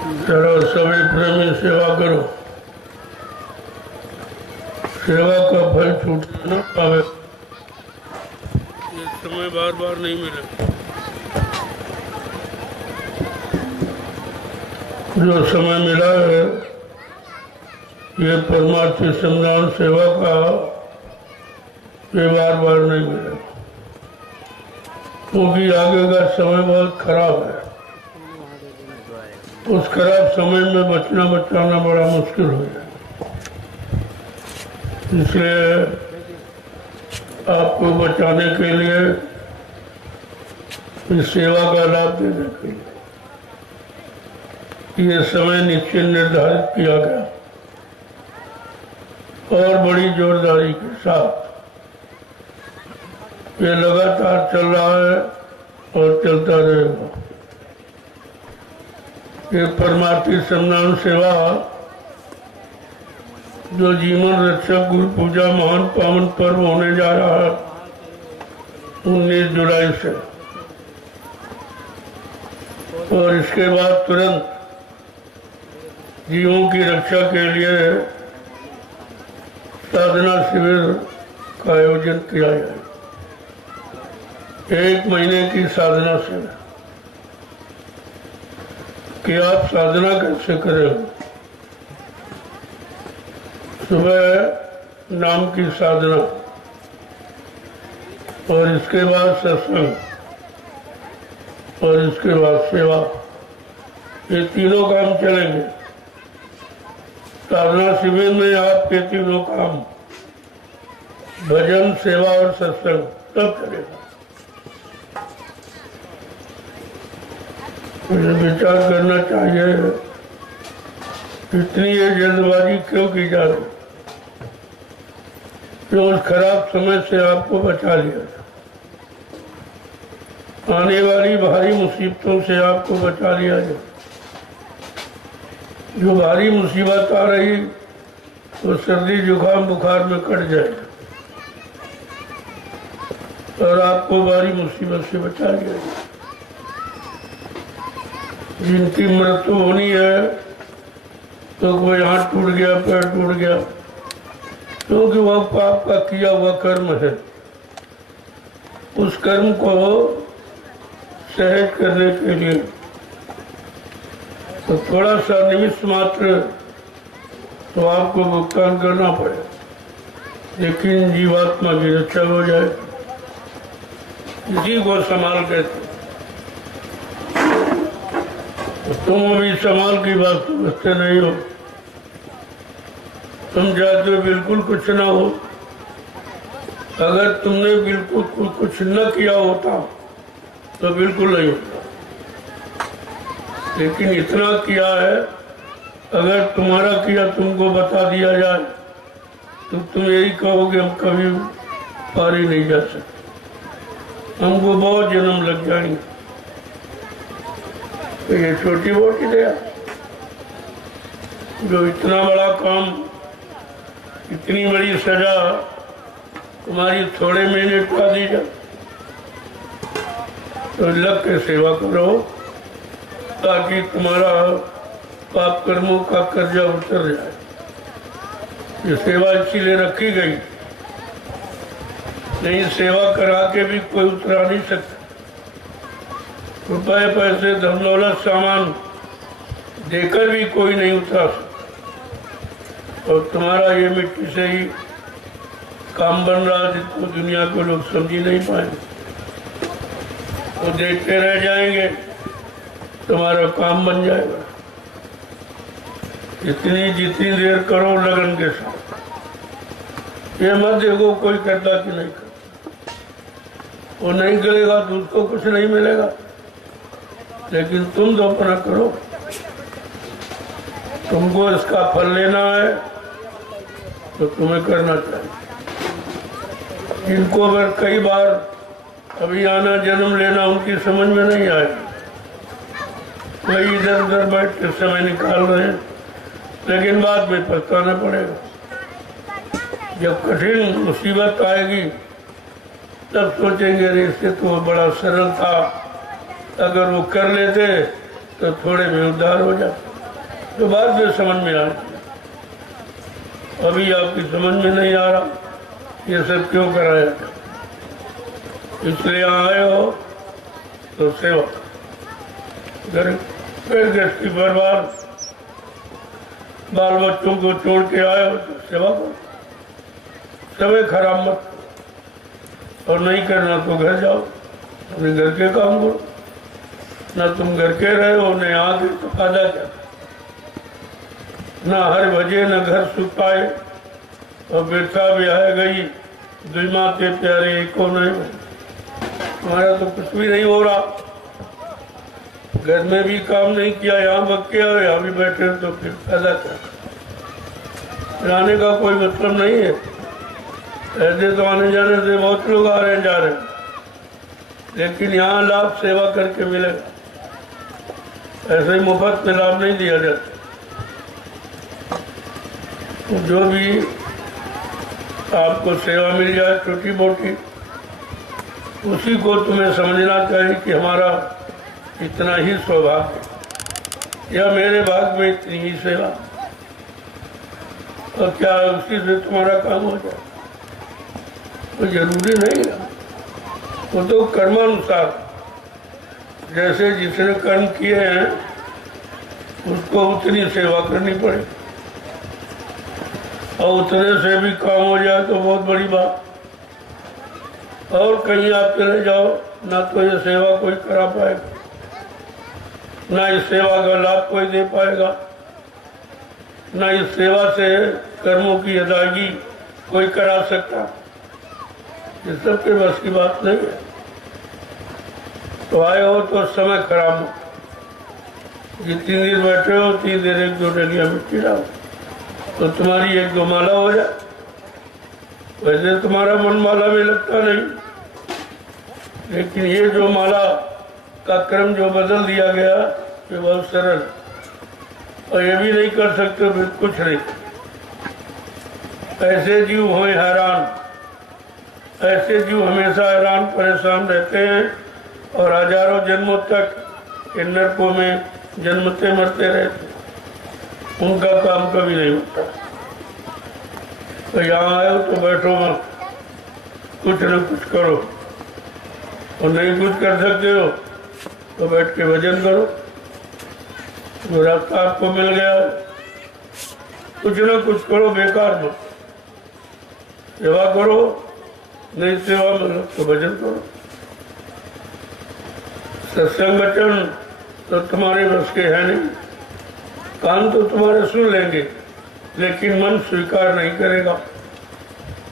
चलो सभी प्रेमी सेवा करो। सेवा का फल छूट न पावे। ये समय बार बार नहीं मिले। जो समय मिला है ये परमार्थी सम्मान सेवा का, ये बार बार नहीं मिले, क्योंकि आगे का समय बहुत खराब है। उस खराब समय में बचना बचाना बड़ा मुश्किल हो जाए। इसलिए आपको बचाने के लिए इस सेवा का लाभ देने के लिए ये समय निश्चित निर्धारित किया गया और बड़ी जोरदारी के साथ ये लगातार चल रहा है और चलता रहेगा। ये परमार्थी सम्मान सेवा जो जीवन रक्षक गुरु पूजा महान पावन पर्व होने जा रहा है 19 जुलाई से, और इसके बाद तुरंत जीवों की रक्षा के लिए साधना शिविर का आयोजन किया जाए। 1 महीने की साधना शिविर कि आप साधना कैसे करें। सुबह नाम की साधना और इसके बाद सत्संग और इसके बाद सेवा, ये तीनों काम चलेंगे। साधना शिविर में आपके तीनों काम भजन, सेवा और सत्संग सब चलेगा। मुझे विचार करना चाहिए इतनी ये जल्दबाजी क्यों की जा रही, जो उस खराब समय से आपको बचा लिया था। आने वाली भारी मुसीबतों से आपको बचा लिया जाए। जो भारी मुसीबत आ रही वो सर्दी जुकाम बुखार में कट जाए और आपको भारी मुसीबत से बचा लिया जाए। जिनकी मृत्यु होनी है तो कोई हाथ टूट गया, पैर टूट गया, क्योंकि वह पाप का किया हुआ कर्म है। उस कर्म को सहज करने के लिए तो थोड़ा सा निमित्त मात्र तो आपको भुगतान करना पड़े, लेकिन जीवात्मा की रक्षा हो जाए। इसी को संभाल कहते। तो तुम अभी संभाल की बात समझते नहीं हो। तुम चाहते हो बिल्कुल कुछ ना हो। अगर तुमने बिल्कुल कुछ न किया होता तो बिल्कुल नहीं होता, लेकिन इतना किया है। अगर तुम्हारा किया तुमको बता दिया जाए तो तुम यही कहोगे हम कभी पार ही नहीं जा सकते, हमको बहुत जन्म लग जाएंगे। तो ये छोटी मोटी दया, जो इतना बड़ा काम, इतनी बड़ी सजा तुम्हारी थोड़े में निपटा दी जाए, तो लग के सेवा करो ताकि तुम्हारा पाप कर्मों का कर्जा उतर जाए। ये सेवा इसीलिए रखी गई, नहीं सेवा करा के भी कोई उतरा नहीं सकता। रुपए पैसे धन दौलत सामान देकर भी कोई नहीं उतरा सकता। और तुम्हारा ये मिट्टी से ही काम बन रहा, जिसको दुनिया को लोग समझ नहीं पाएंगे, वो देखते रह जाएंगे, तुम्हारा काम बन जाएगा। जितनी देर करो लगन के साथ। ये मत देखो कोई करता कि नहीं करता, वो नहीं करेगा तो उसको कुछ नहीं मिलेगा, लेकिन तुम तो अपना करो। तुमको इसका फल लेना है तो तुम्हें करना चाहिए। जिनको अगर कई बार अभी आना जन्म लेना उनकी समझ में नहीं आए, वही इधर उधर बैठ के समय निकाल रहे हैं, लेकिन बाद में पछताना पड़ेगा। जब कठिन मुसीबत आएगी तब सोचेंगे अरे इससे तो बड़ा सरल था, अगर वो कर लेते तो थोड़े में उद्धार हो जाता। तो बाद में समझ में आए, अभी आपकी समझ में नहीं आ रहा ये सब क्यों कराया। इसलिए आए हो तो सेवा, घर गृहस्थी परिवार बाल बच्चों को छोड़ के आए हो तो सेवा करो, समय खराब मत, और नहीं करना तो घर जाओ, अपने घर के काम करो। ना तुम घर के रहे हो न आ गए तो फायदा क्या, ना हर वजह न घर सुख पाए, और बेटा ब्याह गई दुई माते प्यारे एको नहीं, हमारा तो कुछ भी नहीं हो रहा, घर में भी काम नहीं किया, यहाँ बक्के और यहाँ भी बैठे तो फिर फायदा क्या। जाने का कोई मतलब नहीं है, ऐसे तो आने जाने से बहुत लोग आ रहे हैं जा रहे हैं, लेकिन यहाँ लाभ सेवा करके मिलेगा, ऐसे ही मुफ्त में लाभ नहीं दिया जाता। जो भी आपको सेवा मिल जाए छोटी मोटी, उसी को तुम्हें समझना चाहिए कि हमारा इतना ही सौभाग्य या मेरे भाग में इतनी ही सेवा, और क्या उसी से तुम्हारा काम हो जाए, तो जरूरी नहीं है। वो तो कर्मानुसार, जैसे जिसने कर्म किए हैं उसको उतनी सेवा करनी पड़े, और उतने से भी काम हो जाए तो बहुत बड़ी बात। और कहीं आप चले जाओ ना तो ये सेवा कोई करा पाएगा, ना इस सेवा का लाभ कोई दे पाएगा, ना इस सेवा से कर्मों की अदायगी कोई करा सकता, ये सबके बस की बात नहीं है। तो आए हो तो समय खराब हो, जितनी देर बैठे हो उतनी देर एक दो डलिया मिट्टी डालो तो तुम्हारी एक दो माला हो जाए। वैसे तुम्हारा मन माला में लगता नहीं, लेकिन ये जो माला का क्रम जो बदल दिया गया ये बहुत सरल, और ये भी नहीं कर सकते फिर कुछ नहीं। ऐसे जीव हमें हैरान, ऐसे जीव हमेशा हैरान परेशान रहते हैं और हजारों जन्मों तक इन नरकों में जन्मते मरते रहते, उनका काम कभी नहीं होता। तो यहाँ आए हो तो बैठो मत, कुछ न कुछ करो, और नहीं कुछ कर सकते हो तो बैठ के भजन करो। जो रास्ता आपको मिल गया कुछ न कुछ करो, बेकार मत, सेवा करो, नहीं सेवा मिलो तो भजन करो। सत्संग वचन तो तुम्हारे बस के है नहीं, कान तो तुम्हारे सुन लेंगे लेकिन मन स्वीकार नहीं करेगा,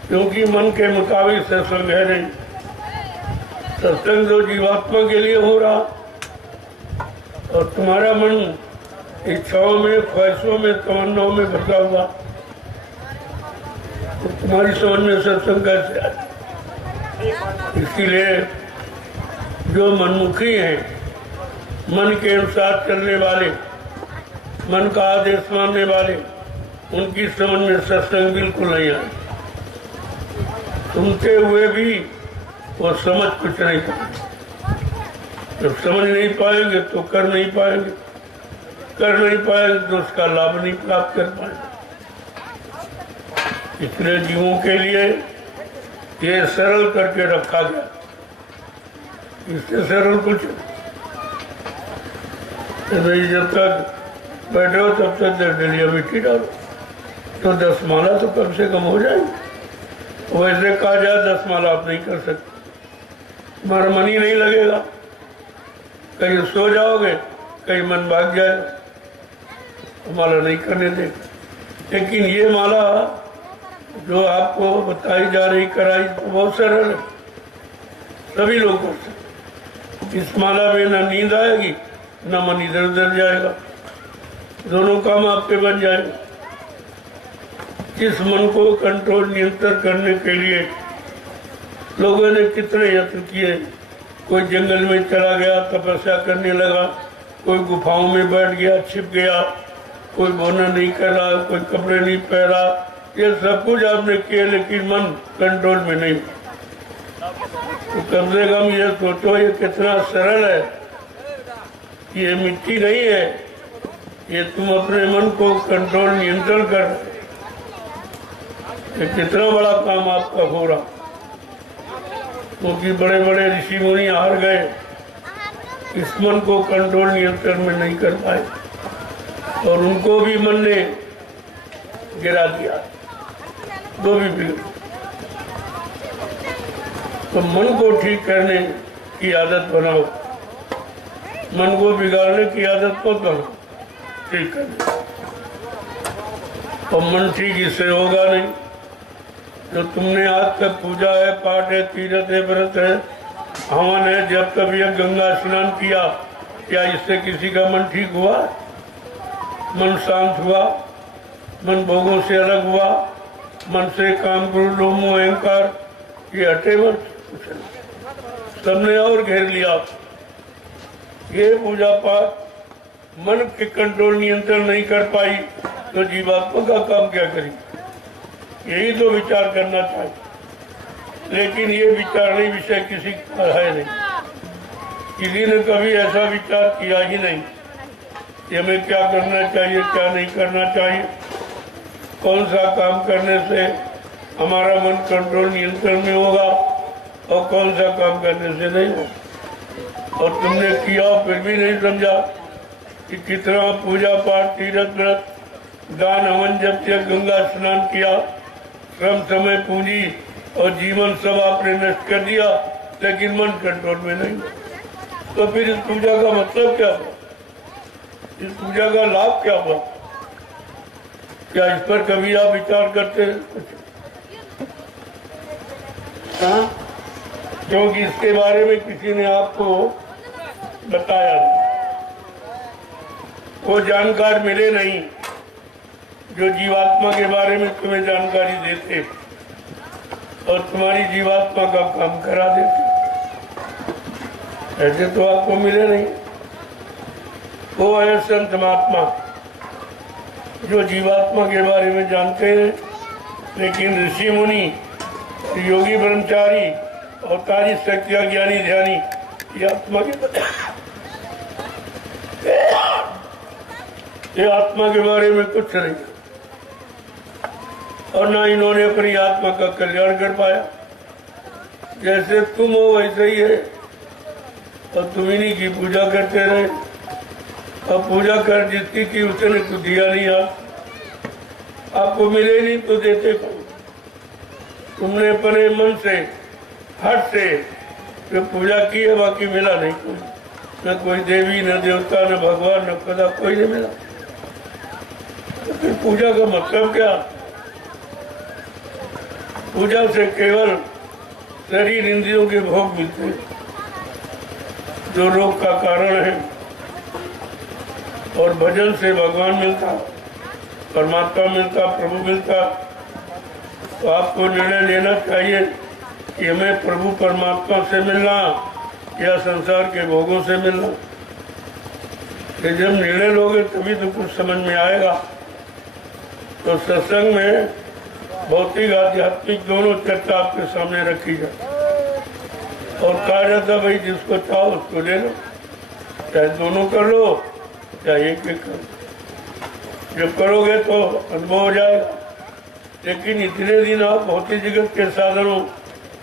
क्योंकि मन के मुताबिक सत्संग है नहीं। सत्संग तो जीवात्मा के लिए हो रहा, और तुम्हारा मन इच्छाओं में, ख्वाहिशों में, तमन्नाओं में भटका हुआ, तो तुम्हारी समझ में सत्संग कैसे आए। इसीलिए जो मनमुखी हैं, मन के अनुसार चलने वाले, मन का आदेश मानने वाले, उनकी समझ में सत्संग बिल्कुल नहीं आए। सुनते हुए भी वो समझ कुछ नहीं पाएंगे, जब समझ नहीं पाएंगे तो कर नहीं पाएंगे, कर नहीं पाएंगे तो उसका लाभ नहीं प्राप्त कर पाएंगे। इसलिए जीवों के लिए ये सरल करके रखा गया, इससे सरल कुछ नहीं। जब तक बैठे हो तब तक 10 डलिया मिट्टी डालो तो 10 माला तो कम से कम हो जाएगी। वैसे कहा जाए 10 माला आप नहीं कर सकते, तुम्हारा मन ही नहीं लगेगा, कहीं सो जाओगे, कहीं मन भाग जाएगा, माला नहीं करने देगा। लेकिन ये माला जो आपको बताई जा रही, कराई, तो बहुत सरल है, सभी लोग कर सकते। इस माला में ना नींद आएगी ना मन इधर उधर जाएगा, दोनों काम आपके बन जाएंगे। इस मन को कंट्रोल नियंत्रण करने के लिए लोगों ने कितने यत्न किए। कोई जंगल में चला गया, तपस्या करने लगा, कोई गुफाओं में बैठ गया, छिप गया, कोई भोजन नहीं कर रहा, कोई कपड़े नहीं पहना, ये सब कुछ आपने किया, लेकिन मन कंट्रोल में नहीं। तो कम से कम ये सोचो ये कितना सरल है, ये मिट्टी नहीं है, ये तुम अपने मन को कंट्रोल नियंत्रण कर रहे, ये कितना बड़ा काम आपका हो रहा, क्योंकि बड़े बड़े ऋषि मुनि हार गए, इस मन को कंट्रोल नियंत्रण में नहीं कर पाए और उनको भी मन ने गिरा दिया, वो भी बिगड़। तो मन को ठीक करने की आदत बनाओ, मन को बिगाड़ने की आदत मत बनाओ, ठीक करने। और मन ठीक इससे होगा नहीं, जो तुमने आज तक पूजा है, पाठ है, तीर्थ है, व्रत है, हवन है, जब तक यह गंगा स्नान किया, क्या इससे किसी का मन ठीक हुआ? मन शांत हुआ, मन भोगों से अलग हुआ, मन से काम क्रोध लोभ मोह अहंकार ये हटे मत, सबने और घेर लिया। ये पूजा पाठ मन के कंट्रोल नियंत्रण नहीं कर पाई तो जीवात्मा का काम क्या करी? यही तो विचार करना चाहिए, लेकिन ये विचारने विषय किसी का है नहीं, किसी ने कभी ऐसा विचार किया ही नहीं कि हमें क्या करना चाहिए, क्या नहीं करना चाहिए, कौन सा काम करने से हमारा मन कंट्रोल नियंत्रण में होगा और कौन सा काम करने से नहीं होगा। और तुमने किया फिर भी नहीं समझा कि कितना पूजा पाठ, तीर्थ व्रत, दान हवन, जब तक गंगा स्नान किया, श्रम समय पूंजी और जीवन सब आपने नष्ट कर दिया, लेकिन मन कंट्रोल में नहीं हुआ। तो फिर इस पूजा का मतलब क्या हुआ? इस पूजा का लाभ क्या हुआ? क्या इस पर कभी आप विचार करते हैं? हाँ, क्योंकि इसके बारे में किसी ने आपको बताया नहीं, वो जानकार मिले नहीं जो जीवात्मा के बारे में तुम्हें जानकारी देते और तुम्हारी जीवात्मा का काम करा देते, ऐसे तो आपको मिले नहीं। वो है संत महात्मा जो जीवात्मा के बारे में जानते हैं, लेकिन ऋषि मुनि, योगी ब्रह्मचारी और तारी शक्तिया ज्ञानी ध्यानी ये आत्मा के बारे में कुछ नहीं, और ना इन्होंने अपनी आत्मा का कल्याण कर पाया। जैसे तुम हो वैसे ही है, और तुम इन्हीं की पूजा करते रहे, और पूजा कर जितनी की उसने तो दिया नहीं। आपको मिले नहीं तो देते कौन? तुमने अपने मन से हट से जो पूजा की है, बाकी मिला नहीं कोई, न कोई देवी, न देवता, न भगवान, न खुदा, कोई नहीं मिला। तो फिर पूजा का मतलब क्या? पूजा से केवल शरीर इंद्रियों के भोग मिलते हैं, जो रोग का कारण है, और भजन से भगवान मिलता, परमात्मा मिलता, प्रभु मिलता। तो आपको निर्णय लेना चाहिए कि हमें प्रभु परमात्मा से मिलना या संसार के भोगों से मिलना। कि जब निर्णय लोगे तभी तो कुछ समझ में आएगा। तो सत्संग में भौतिक आध्यात्मिक दोनों चर्चा आपके सामने रखी जाए और कहा जाता भाई जिसको चाहो उसको ले लो, चाहे दोनों कर लो चाहे एक कर लो। जब करोगे तो अनुभव हो जाएगा। लेकिन इतने दिन आप भौतिक जगत के साधनों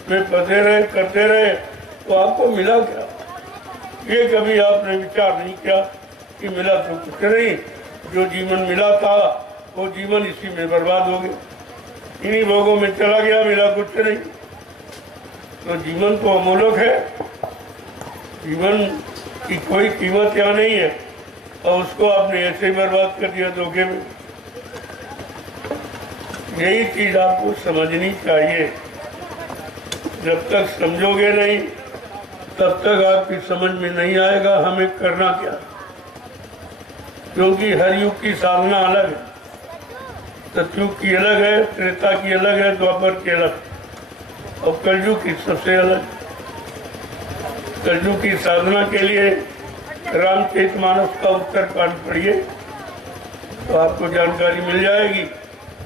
में फंसे रहे, करते रहे, तो आपको मिला क्या? ये कभी आपने विचार नहीं किया कि मिला तो कुछ नहीं, जो जीवन मिला था वो जीवन इसी में बर्बाद हो गया, इन्हीं भोगों में चला गया, मिला कुछ नहीं। तो जीवन तो अमूल्य है, जीवन की कोई कीमत यहाँ नहीं है, और उसको आपने ऐसे ही बर्बाद कर दिया धोखे में। यही चीज आपको समझनी चाहिए। जब तक समझोगे नहीं तब तक आपकी समझ में नहीं आएगा हमें करना क्या, क्योंकि हर युग की साधना अलग है। सतयुग की अलग है, त्रेता की अलग है, द्वापर की अलग, और कलयुग की सबसे अलग। कलयुग की साधना के लिए रामचरितमानस का उत्तरकांड पढ़िए तो आपको जानकारी मिल जाएगी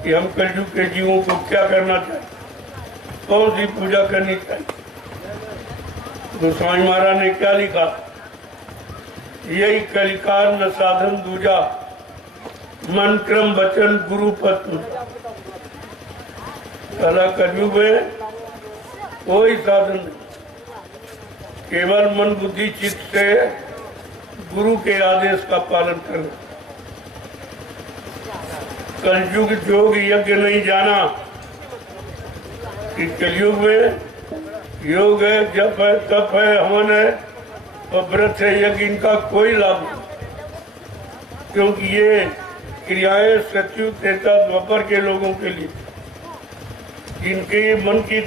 कि हम कलयुग के जीवों को क्या करना चाहिए, कौन सी पूजा करनी चाहिए। गोस्वामी महाराज ने क्या लिखा? यही कलिकाल न साधन दूजा, मन क्रम वचन गुरु पत्न। पहला कलयुग में कोई साधन नहीं, केवल मन बुद्धि चित्त से गुरु के आदेश का पालन करना। कलयुग जोग यज्ञ नहीं जाना कि कलयुग में योग है, जप है, तप है, हवन है और व्रत है, यज्ञ, इनका कोई लाभ नहीं, क्योंकि ये क्रियाएं सतयुग त्रेता द्वापर के लोगों के लिए, जिनके मन की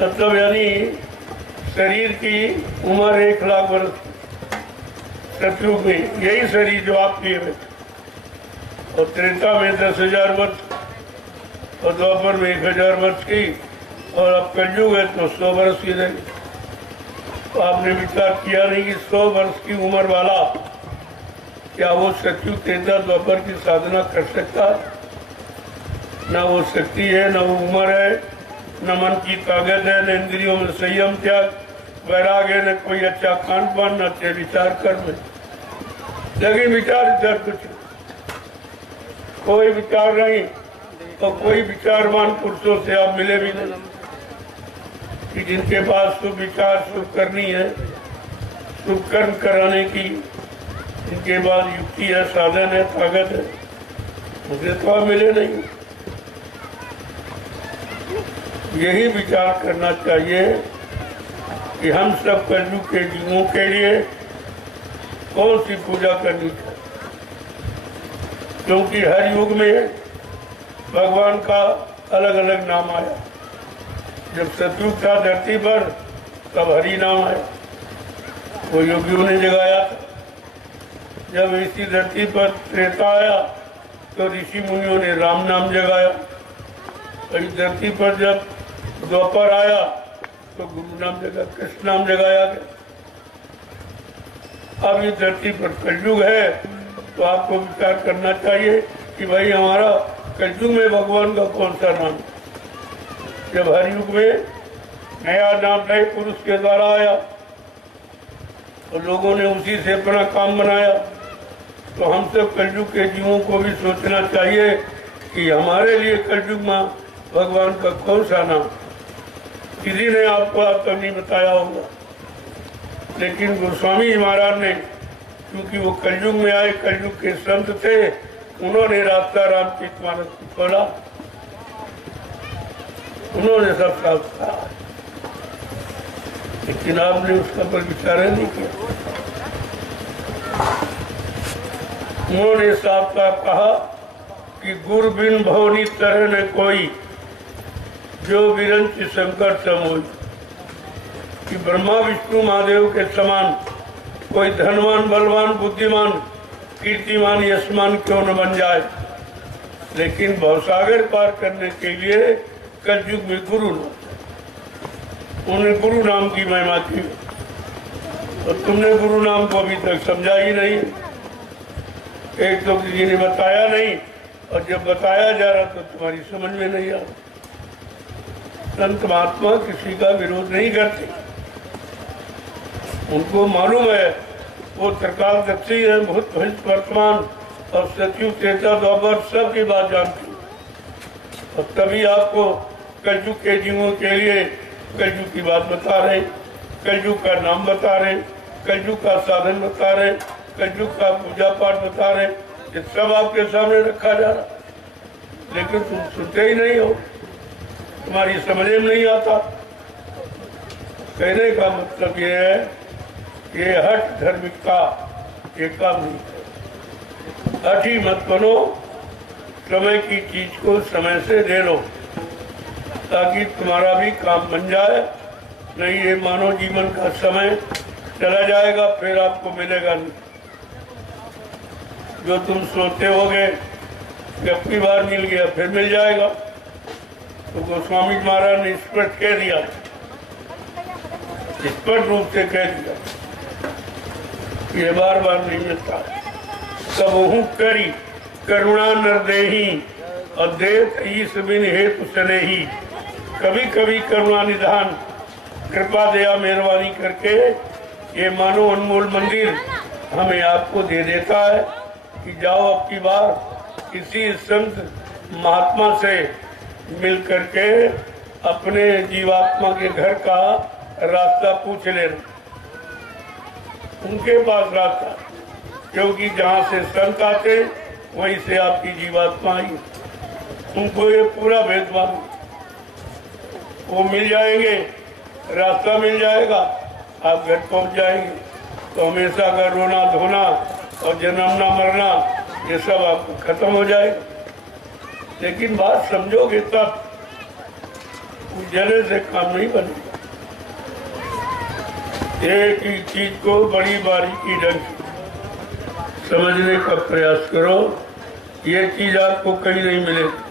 मतलब यानी शरीर की उम्र 1,00,000 वर्ष सतयुग में, यही शरीर जो आप लिए हुए, और त्रेता में 10,000 वर्ष और द्वापर में 1,000 वर्ष की, और अब कलयुग है तो 100 वर्ष की रहेगी। तो आपने विचार किया नहीं कि 100 वर्ष की उम्र वाला क्या वो सतयुग त्रेता द्वापर की साधना कर सकता है? न वो शक्ति है, न वो उम्र है, न मन की ताकत है, न इंद्रियों में संयम त्याग वैराग है, न कोई अच्छा खान पान, न अच्छे विचार कर्म है। लेकिन विचार कुछ कोई विचार नहीं, और कोई विचारवान पुरुषों से आप मिले भी नहीं कि जिनके पास शुभ विचार, शुभ करनी है, शुभ कर्म कराने की जिनके पास युक्ति है, साधन है, ताकत है, मुझे तो आप मिले नहीं। यही विचार करना चाहिए कि हम सब कलयुग के जीवों के लिए कौन सी पूजा करनी चाहिए, क्योंकि हर युग में भगवान का अलग अलग नाम आया। जब सतयुग था धरती पर तब हरि नाम आया, वो योगियों ने जगाया था। जब इसी धरती पर त्रेता आया तो ऋषि मुनियों ने राम नाम जगाया। इस धरती पर जब द्वापर आया तो गुरु नाम जगा, कृष्ण नाम जगाया गया। अब इस धरती पर कलयुग है तो आपको विचार करना चाहिए कि भाई हमारा कलयुग में भगवान का कौन सा नाम। जब हर युग में नया नाम नए पुरुष के द्वारा आया और लोगों ने उसी से अपना काम बनाया, तो हम सब कलयुग के जीवों को भी सोचना चाहिए कि हमारे लिए कलयुग में भगवान का कौन सा नाम। किसी ने आपको आज तक नहीं बताया होगा, लेकिन गोस्वामी जी महाराज ने, क्योंकि वो कलयुग में आए, कलयुग के संत थे, उन्होंने रास्ता रामचरितमानस को खोला, उन्होंने सब साफ कहा, लेकिन आपने उसका पर विचार नहीं किया। उन्होंने साफ साफ कहा कि गुरु बिन भवनी तरह न कोई, जो विरंच शंकर समोई, कि ब्रह्मा विष्णु महादेव के समान कोई धनवान, बलवान, बुद्धिमान, कीर्तिमान, यशमान क्यों न बन जाए, लेकिन भवसागर पार करने के लिए कलयुग में गुरु नाम, उन्हें गुरु नाम की महिमा की, और तुमने गुरु नाम को अभी तक समझा ही नहीं। एक तो किसी ने बताया नहीं, और जब बताया जा रहा तो तुम्हारी समझ में नहीं आ रहा। संत महात्मा किसी का विरोध नहीं करते, उनको मालूम है वो त्रिकालदर्शी है, भूत भविष्य वर्तमान और सतयुग त्रेता द्वापर सब की बात जानती है, और तभी आपको कलयुग के जीवों के लिए कलयुग की बात बता रहे, कलयुग का नाम बता रहे, कलयुग का साधन बता रहे, कलयुग का पूजा पाठ बता रहे, ये सब आपके सामने रखा जा रहा, लेकिन तुम सुनते ही नहीं हो, तुम्हारी समझ में नहीं आता। कहने का मतलब ये है, ये हठ धार्मिकता ये काम नहीं है। हठ ही मत बनो, समय की चीज को समय से ले लो ताकि तुम्हारा भी काम बन जाए। नहीं ये मानव जीवन का समय चला जाएगा, फिर आपको मिलेगा नहीं। जो तुम सोचते होगे कि अब की बार मिल गया फिर मिल जाएगा, तो गोस्वामी महाराज ने स्पष्ट कह दिया, स्पष्ट रूप से कह दिया, ये बार बार नहीं मिलता। सबहु करी करुणा नरदेही अद्वैत ईश बिन हेतु सनेही। कभी कभी करुणा निधान कृपा दया मेहरबानी करके ये मानो अनमोल मंदिर हमें आपको दे देता है कि जाओ अब की बार किसी संत महात्मा से मिल करके अपने जीवात्मा के घर का रास्ता पूछ लेना, उनके पास रास्ता, क्योंकि जहाँ से संत आते वहीं से आपकी जीवात्मा आई। उनको ये पूरा भेदभाव, वो मिल जाएंगे, रास्ता मिल जाएगा, आप घर पहुंच जाएंगे। तो हमेशा का रोना धोना और जन्मना मरना ये सब आपको खत्म हो जाएगा। लेकिन बात समझोगे तब, उजले से काम नहीं बनेगा। एक ही चीज को बड़ी बारीकी ढंग से समझने का प्रयास करो। ये चीज आपको कहीं नहीं मिलेगी,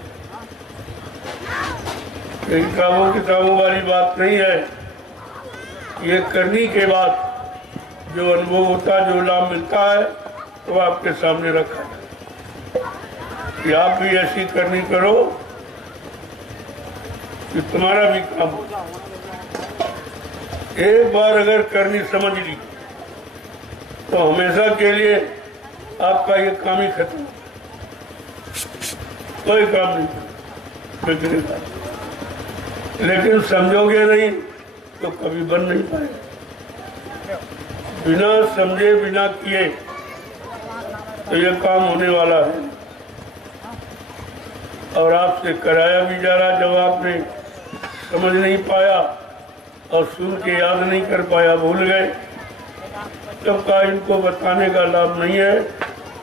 किताबों वाली बात नहीं है। ये करने के बाद जो अनुभव होता, जो लाभ मिलता है, वो आपके सामने रखा है कि आप भी ऐसी करनी करो कि तुम्हारा भी काम हो। एक बार अगर करनी समझ ली तो हमेशा के लिए आपका ये काम ही खत्म, कोई काम नहीं बिगड़ेगा। लेकिन समझोगे नहीं तो कभी बन नहीं पाएगा। बिना समझे बिना किए तो ये काम होने वाला है, और आपसे कराया भी जा रहा। जब आपने समझ नहीं पाया और सुन के याद नहीं कर पाया, भूल गए, तब का इनको बताने का लाभ नहीं है,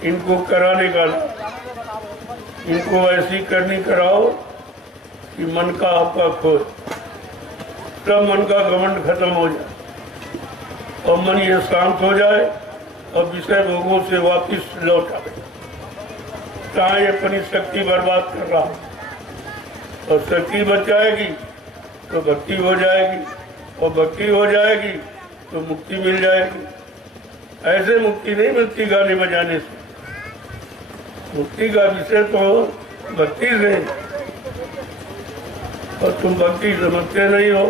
इनको कराने का लाभ। इनको ऐसी करनी कराओ कि मन का आपका खोए, तब मन का घमंड खत्म हो जाए और मन ये शांत हो जाए और विषय भोगों से वापिस लौट आए। कहाँ ये अपनी शक्ति बर्बाद कर रहा है, और शक्ति बच जाएगी तो भक्ति हो जाएगी, और भक्ति हो जाएगी तो मुक्ति मिल जाएगी। ऐसे मुक्ति नहीं मिलती गाने बजाने से, मुक्ति का विषय तो भक्ति से, और तुम भक्ति समझते नहीं हो।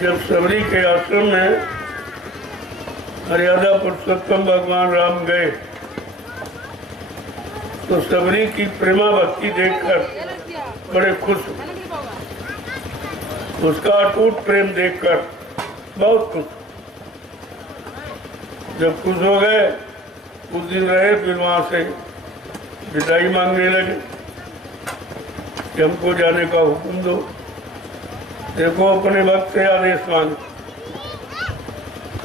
जब सबरी के आश्रम में मर्यादा पुरुषोत्तम भगवान राम गए तो सबरी की प्रेमा भक्ति देखकर बड़े खुश हुए, उसका अटूट प्रेम देखकर बहुत खुश। जब खुश हो गए, कुछ दिन रहे, फिर वहां से विदाई मांगने लगे कि हमको जाने का हुक्म दो। देखो, अपने भक्त से आदेश मांग,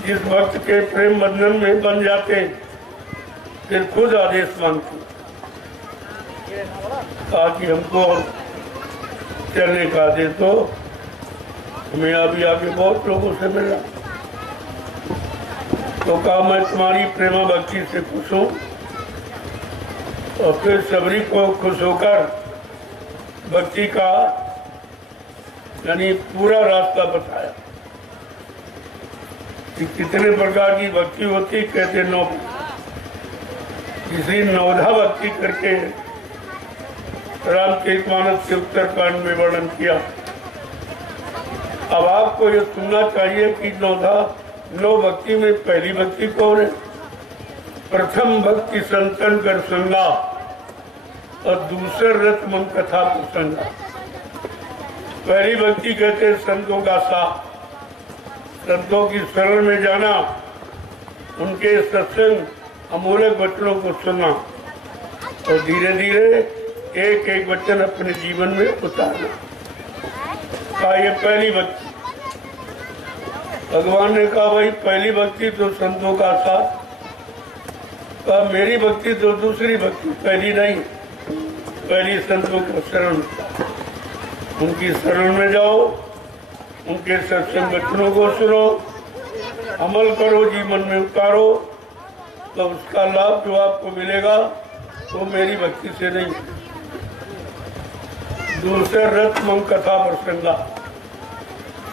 जिस भक्त के प्रेम बंधन में बन जाते फिर खुद आदेश मांगते। कहा कि हमको चलने का आदेश दो, हमें अभी आगे बहुत लोगों से मिला। तो कहा मैं तुम्हारी प्रेमा भक्ति से खुश हूँ। और फिर सबरी को खुश होकर भक्ति का यानी पूरा रास्ता बताया कि कितने प्रकार की भक्ति होती। कहते 9, इसी 9धा भक्ति करके रामचरितमानस के उत्तरकांड में वर्णन किया। अब आपको ये सुनना चाहिए कि 9 भक्ति में पहली भक्ति कौन है? प्रथम भक्ति संतन कर संगा और दूसरे रत मन कथा प्रसंगा। पहली भक्ति कहते हैं संतों का साथ, संतों की शरण में जाना, उनके सत्संग अमूलक वचनों को सुनना और धीरे धीरे एक एक वचन अपने जीवन में उतारना। ये पहली भक्ति। भगवान ने कहा भाई पहली भक्ति तो संतों का साथ, कहा मेरी भक्ति तो दूसरी भक्ति, पहली नहीं। पहली संतों का शरण, उनकी शरण में जाओ, उनके सत्संग वचनों को सुनो, अमल करो, जीवन में उतारो, तो उसका लाभ जो आपको मिलेगा वो मेरी भक्ति से नहीं। दूसरे रथ मन कथा प्रसंगा,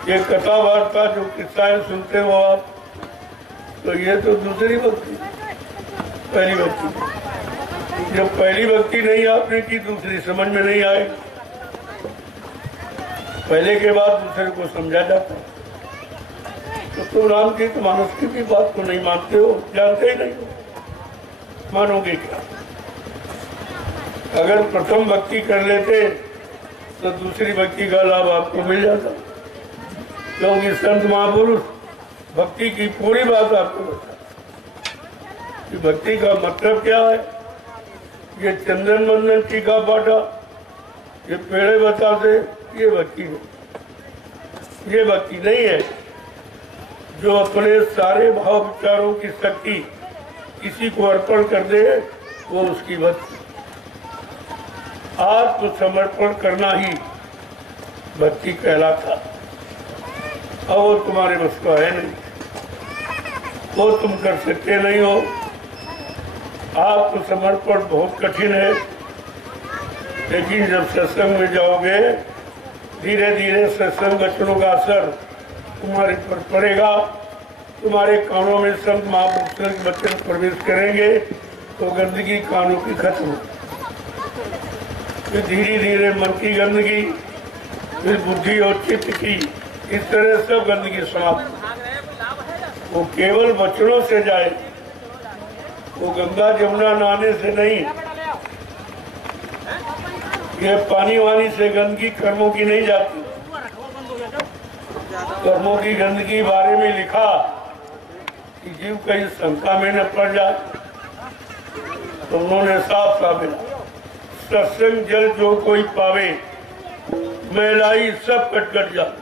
ये कथा वार्ता जो किस्साएं सुनते हो आप, तो ये तो दूसरी भक्ति। पहली भक्ति, जब पहली भक्ति नहीं आपने की, दूसरी समझ में नहीं आए। पहले के बाद दूसरे को समझा जाता है। तो तुम रामचरितमानस की भी बात को नहीं मानते हो, जानते ही नहीं हो। मानोगे क्या? अगर प्रथम भक्ति कर लेते तो दूसरी भक्ति का लाभ आपको मिल जाता, क्योंकि संत महापुरुष भक्ति की पूरी बात आपको बता कि भक्ति का मतलब क्या है। ये चंदन मंदन टीका पाठा, ये पेड़े बताते, ये भक्ति नहीं, ये भक्ति नहीं है। जो अपने सारे भाव विचारों की शक्ति किसी को अर्पण कर दे वो उसकी भक्ति। आत्मसमर्पण करना ही भक्ति कहलाता। अब वो तुम्हारे बस का है नहीं, वो तुम कर सकते नहीं हो। आत्मसमर्पण बहुत कठिन है, लेकिन जब सत्संग में जाओगे धीरे धीरे सत्संग वचनों का असर तुम्हारे पर पड़ेगा। तुम्हारे कानों में संत महापुरुषों के वचन प्रवेश करेंगे तो गंदगी कानों की खत्म हो, फिर धीरे धीरे मन की गंदगी, फिर बुद्धि और चित्त की, इस तरह सब गंदगी समाप्त। वो केवल वचनों से जाए, वो गंगा जमुना नहाने से नहीं। ये पानी वानी से गंदगी कर्मों की नहीं जाती। कर्मों की गंदगी बारे में लिखा कि जीव कहीं शंका में न पड़ जाए, तो उन्होंने साफ साबित सत्संग जल जो कोई पावे मैलाई सब कट जाए।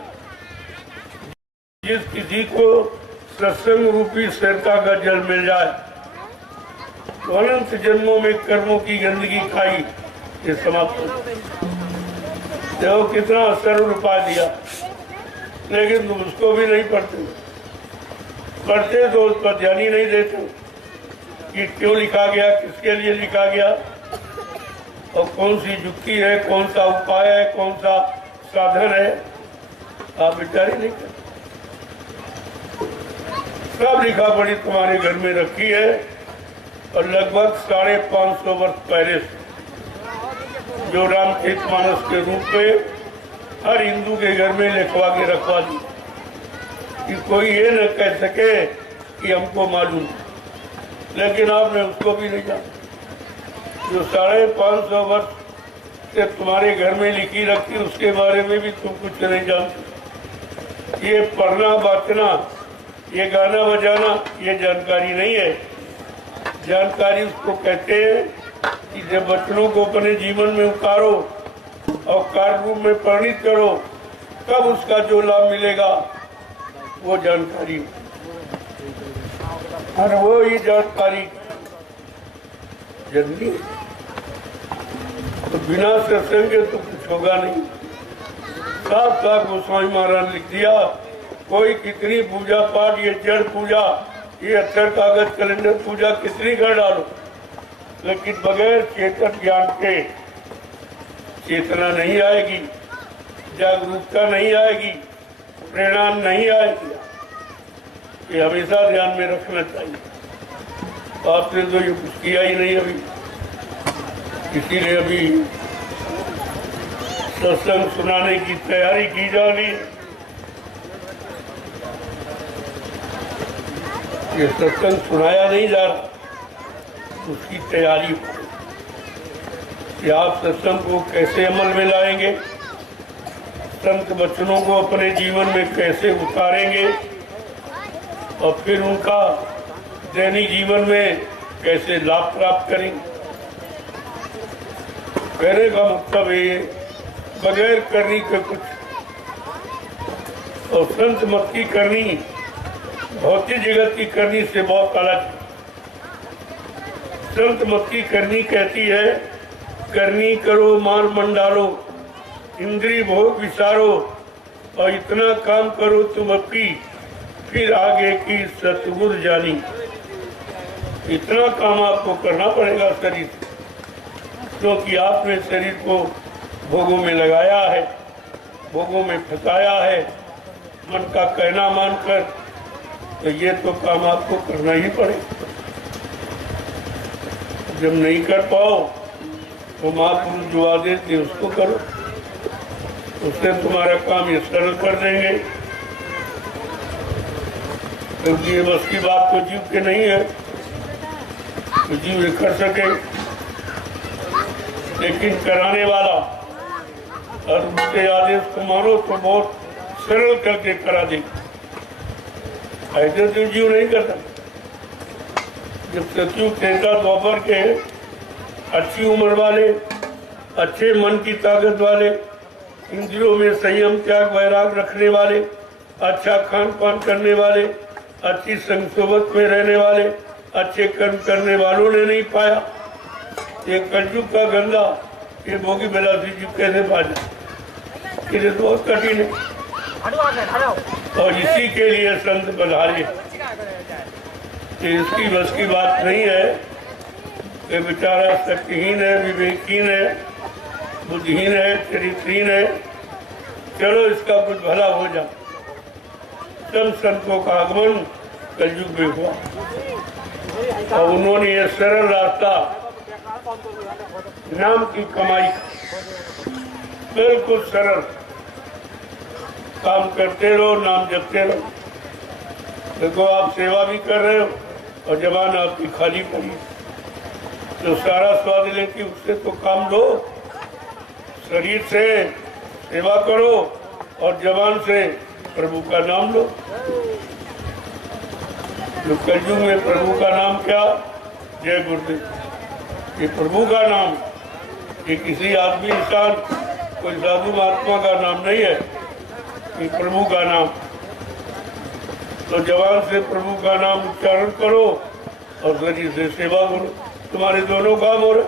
जिस किसी को सत्संग रूपी स्थिरता का जल मिल जाए तो अनंत जन्मों में कर्मों की गंदगी खाई ये समाप्त हो। देखो कितना सरल उपाय दिया, लेकिन तुम उसको भी नहीं पढ़ते तो उस पर ध्यान ही नहीं देते कि क्यों लिखा गया, किसके लिए लिखा गया, और कौन सी युक्ति है, कौन सा उपाय है, कौन सा साधन है, आप विचार ही नहीं करते। सब लिखा पढ़ी तुम्हारे घर में रखी है, और लगभग 550 वर्ष पहले से जो रामचरितमानस के रूप में हर हिंदू के घर में लिखवा के रखवा दी कि कोई ये न कह सके कि हमको मालूम, लेकिन आपने उसको भी नहीं जाना। जो 550 वर्ष से तुम्हारे घर में लिखी रखी उसके बारे में भी तुम कुछ नहीं जानते। ये पढ़ना बांटना, ये गाना बजाना, ये जानकारी नहीं है। जानकारी उसको कहते हैं कि जब वचनों को अपने जीवन में उतारो और कार्य रूप में परिणित करो, तब उसका जो लाभ मिलेगा वो जानकारी। और वो ही जानकारी जरूरी है, तो बिना सत्संग के तो कुछ होगा नहीं। साफ साफ गोस्वामी महाराज लिख दिया, कोई कितनी पूजा पाठ, ये जड़ पूजा, ये अक्षर कागज कैलेंडर पूजा कितनी कर डालो, लेकिन बगैर चेतन ज्ञान के चेतना नहीं आएगी, जागरूकता नहीं आएगी, प्रेरणा नहीं आएगी। ये हमेशा ध्यान में रखना चाहिए। आपने तो ये कुछ किया ही नहीं अभी, इसीलिए अभी सत्संग सुनाने की तैयारी की जा रही है। ये सत्संग सुनाया नहीं जा रहा, उसकी तैयारी कि आप सत्संग को कैसे अमल में लाएंगे, संत वचनों को अपने जीवन में कैसे उतारेंगे, और फिर उनका दैनिक जीवन में कैसे लाभ प्राप्त करेंगे। कहने का मतलब ये बगैर करनी के कुछ, और संत मत की करनी भौतिक जगत की करनी से बहुत अलग। संत मत की करनी कहती है, करनी करो मार मंडालो, इंद्री भोग विचारो, और इतना काम करो तुम अपनी, फिर आगे की सतगुर जानी। इतना काम आपको करना पड़ेगा शरीर, क्योंकि आपने शरीर को भोगों में लगाया है, भोगों में फंसाया है, मन का कहना मानकर, तो ये तो काम आपको करना ही पड़ेगा। जब नहीं कर पाओ तो महापुरुष जो आदेश दे उसको करो, उससे तुम्हारा काम ये सरल कर देंगे। क्योंकि ये बस की बात तो जीव के नहीं है, जीव कर सके, लेकिन कराने वाला और उसके आदेश को मानो तो बहुत सरल करके करा दे। ऐसे तो जीव नहीं करता। जब सतयुग त्रेता द्वापर के अच्छी उम्र वाले, अच्छे मन की ताकत वाले, इंद्रियों में संयम त्याग वैराग रखने वाले, अच्छा खान पान करने वाले, अच्छी संग सोबत में रहने वाले, अच्छे कर्म करने वालों ने नहीं पाया। ये कलयुग का गंदा, ये भोगी बिलासी जीव कैसे पा जाए? ये बहुत कठिन है। और इसी के लिए संत बधारे कि इसकी बस की बात नहीं है कि बेचारा शक्तिहीन है, विवेकहीन है, बुद्धिहीन है, चरित्रहीन है, चलो इसका कुछ भला हो जाए। सब संतों का आगमन कलयुग में हुआ और उन्होंने ये सरल रास्ता नाम की कमाई, बिल्कुल सरल, काम करते रहो, नाम जपते रहो। देखो आप सेवा भी कर रहे हो और जबान आपकी खाली पड़ी, तो सारा स्वाद लेती उससे तो काम लो। शरीर से सेवा करो और जबान से प्रभु का नाम लो। जो कलयुग में प्रभु का नाम क्या? जय गुरुदेव। ये प्रभु का नाम, ये किसी आदमी इंसान कोई साधु महात्मा का नाम नहीं है, ये प्रभु का नाम। तो जवान से प्रभु का नाम उच्चारण करो और शरीर से सेवा करो, तुम्हारे दोनों काम हो रहे।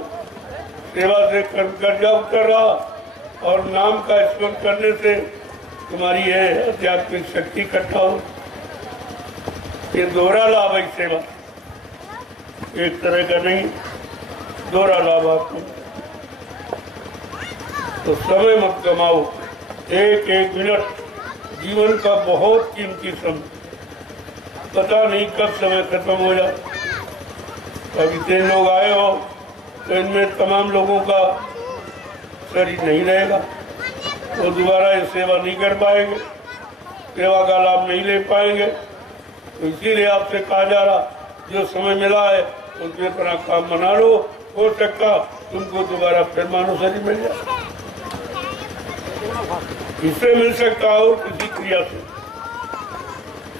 सेवा से कर्जा उतर रहा और नाम का स्मरण करने से तुम्हारी है आध्यात्मिक शक्ति इकट्ठा हो। ये दोहरा लाभ है सेवा, एक तरह का नहीं, दोहरा लाभ आपको। तो समय मत कमाओ, एक एक मिनट जीवन का बहुत कीमती समय, पता नहीं कब समय खत्म हो जाए। अब इतने लोग आए हो तो इनमें तमाम लोगों का शरीर नहीं रहेगा, वो दोबारा ये सेवा नहीं कर पाएंगे, सेवा का लाभ नहीं ले पाएंगे। तो इसीलिए आपसे कहा जा रहा, जो समय मिला है उसमें अपना काम बना लो, हो सकता तुमको दोबारा फिर मानव शरीर मिल जाए। इससे मिल सकता है और किसी क्रिया से,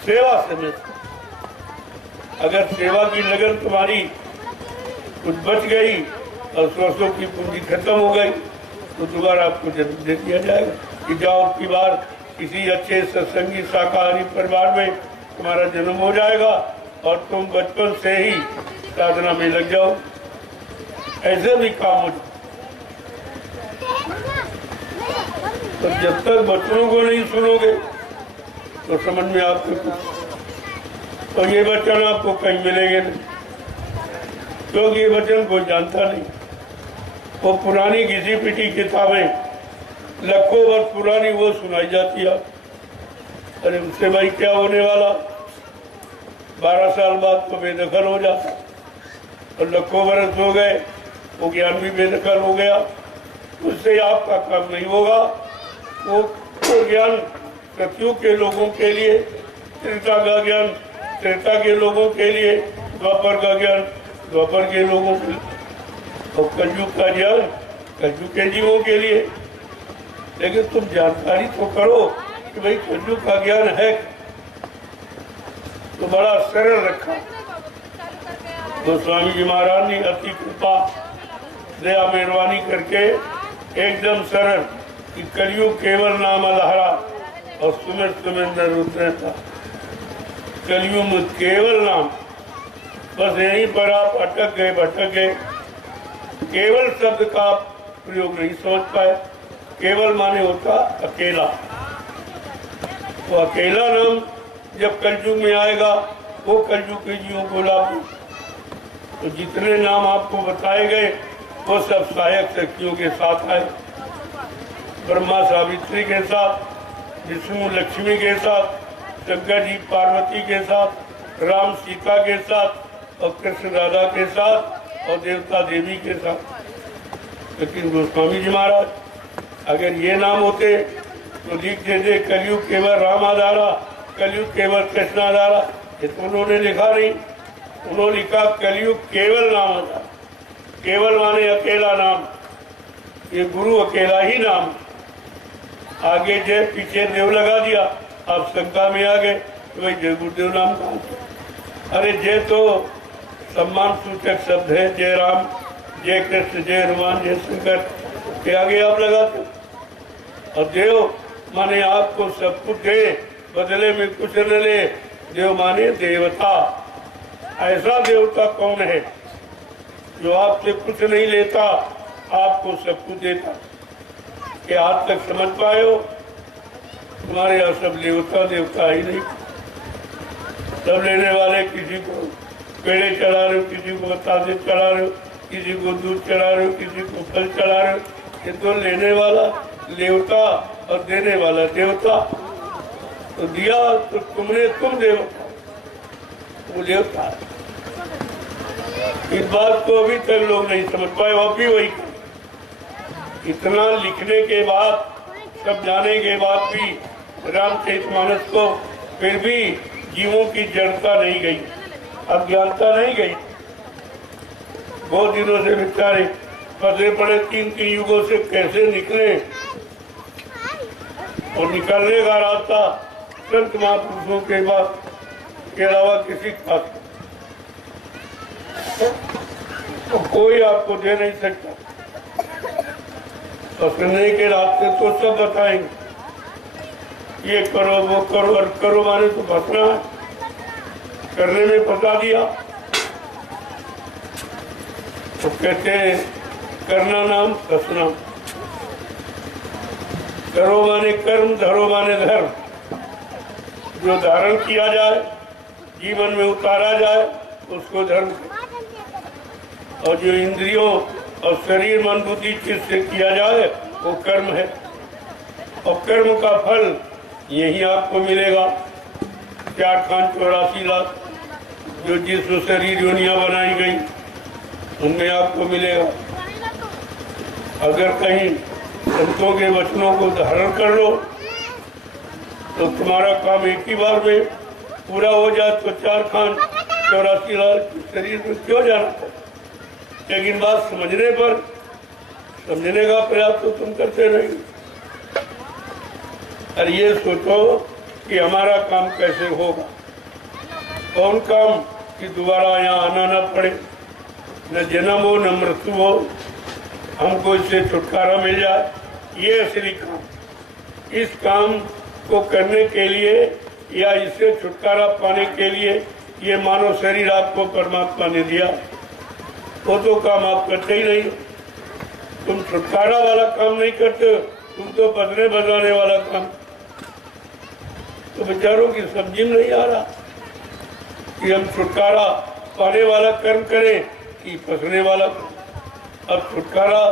सेवा से मिल सकता। अगर सेवा की लगन तुम्हारी कुछ बच गई और वर्षों की पूंजी खत्म हो गई तो दोबारा आपको जन्म दे दिया जाएगा कि जाओ की बार किसी अच्छे सत्संगी शाकाहारी परिवार में तुम्हारा जन्म हो जाएगा और तुम बचपन से ही साधना में लग जाओ। ऐसे भी काम हो जाए। तो जब तक बच्चों को नहीं सुनोगे तो समझ में आपको कुछ, तो ये वचन आपको कहीं मिलेंगे नहीं, क्योंकि ये वचन कोई जानता नहीं। वो पुरानी घिसी पिटी किताबें लाखों वर्ष पुरानी वो सुनाई जाती है। अरे उससे भाई क्या होने वाला, 12 साल बाद तो बेदखल हो जाता और लाखों वर्ष हो गए, वो ज्ञान भी बेदखल हो गया, उससे आपका काम नहीं होगा। वो ज्ञान सतयुग के लोगों के लिए, त्रेता का ज्ञान त्रेता के लोगों के लिए, द्वापर का ज्ञान द्वापर के लोगों के लिए, और कलयुग का ज्ञान कलयुग के जीवों के लिए। लेकिन तुम जानकारी तो करो कि भाई कलयुग का ज्ञान है तो बड़ा सरल रखा। तो स्वामी जी महाराज ने अति कृपा दया मेहरबानी करके एकदम सरल कि कलयुग केवल नाम अलहरा और सुमिर सुमिंदर रुद्र था। कलयुग में केवल नाम, बस यहीं पर आप अटक गए भटक गए। केवल शब्द का प्रयोग नहीं समझ पाए। केवल माने होता अकेला, तो अकेला नाम जब कलयुग में आएगा वो कलयुग के जीवों को लाभ। तो जितने नाम आपको बताए गए वो सब सहायक शक्तियों के साथ आए। ब्रह्मा सावित्री के साथ, विष्णु लक्ष्मी के साथ, शंकर जी पार्वती के साथ, राम सीता के साथ और कृष्ण राधा के साथ और देवता देवी के साथ। लेकिन गोस्वामी जी महाराज अगर ये नाम होते तो लिख देते कलयुग केवल राम आधारा, कलयुग केवल कृष्ण आधारा, ये तो उन्होंने लिखा नहीं। उन्होंने लिखा कलयुग केवल नाम होता, केवल माने अकेला नाम, ये गुरु अकेला ही नाम। आगे जय पीछे देव लगा दिया, आप शंका में आ गए तो भाई जय गुरुदेव नाम कहाँ से? अरे जय तो सम्मान सूचक शब्द है, जय राम, जय कृष्ण, जय हनुमान, जय शंकर के आगे आप लगाते हो। और देव माने आपको सब कुछ दे, बदले में कुछ न ले। देव माने देवता। ऐसा देवता कौन है जो आपसे कुछ नहीं लेता, आपको सब कुछ देता? कि आज तक समझ पाए हो? तुम्हारे यहाँ सब देवता देवता ही नहीं, सब लेने वाले। किसी को पेड़े चढ़ा रहे हो, किसी को बतासे चढ़ा रहे हो, किसी को दूध चढ़ा रहे हो, किसी को फल चढ़ा रहे हो। ये तो लेने वाला देवता और देने वाला देवता। तो दिया तो तुमने, तुम देवता, वो देवता। इस बात को अभी तक लोग नहीं समझ पाए। अब भी वही इतना लिखने के बाद, सब जाने के बाद भी रामचरितमानस को फिर भी जीवों की जड़ता नहीं गई, अज्ञानता नहीं गई। बहुत दिनों से बेचारे फंसे पड़े, 3 युगों से कैसे निकले। और निकलने का रास्ता संत महापुरुषों के बाद के अलावा किसी का तो कोई आपको दे नहीं सकता। फंसने के रास्ते तो सब बताएंगे, ये करो वो करो, और करो माने तो फंसना है, करने में फंसा दिया। तो कहते हैं करना नाम फंसना। करो माने कर्म, धरो माने धर्म। जो धारण किया जाए, जीवन में उतारा जाए, उसको धर्म। और जो इंद्रियों और शरीर मन बुद्धि चित्त से किया जाए वो कर्म है। और कर्म का फल यही आपको मिलेगा। 4 खान 84 लाख जो जिसमें शरीर योनियां बनाई गई, उनमें आपको मिलेगा। अगर कहीं संतों के वचनों को धारण कर लो तो तुम्हारा काम एक ही बार में पूरा हो जाए। तो 4 खान 84 लाख शरीर में क्यों जाना? लेकिन बात समझने पर, समझने का प्रयास तो तुम करते नहीं। और ये सोचो कि हमारा काम कैसे होगा, कौन काम कि दोबारा यहाँ आना न पड़े, न जन्म हो न मृत्यु हो, हमको इससे छुटकारा मिल जाए। ये असली काम। इस काम को करने के लिए या इससे छुटकारा पाने के लिए ये मानव शरीर आपको परमात्मा ने दिया, वो तो काम आप करते ही नहीं। तुम छुटकारा वाला काम नहीं करते, तुम तो बदले बजाने वाला काम। तो बेचारों की समझ में नहीं आ रहा कि हम छुटकारा पाने वाला कर्म करें कि फंसने वाला। अब छुटकारा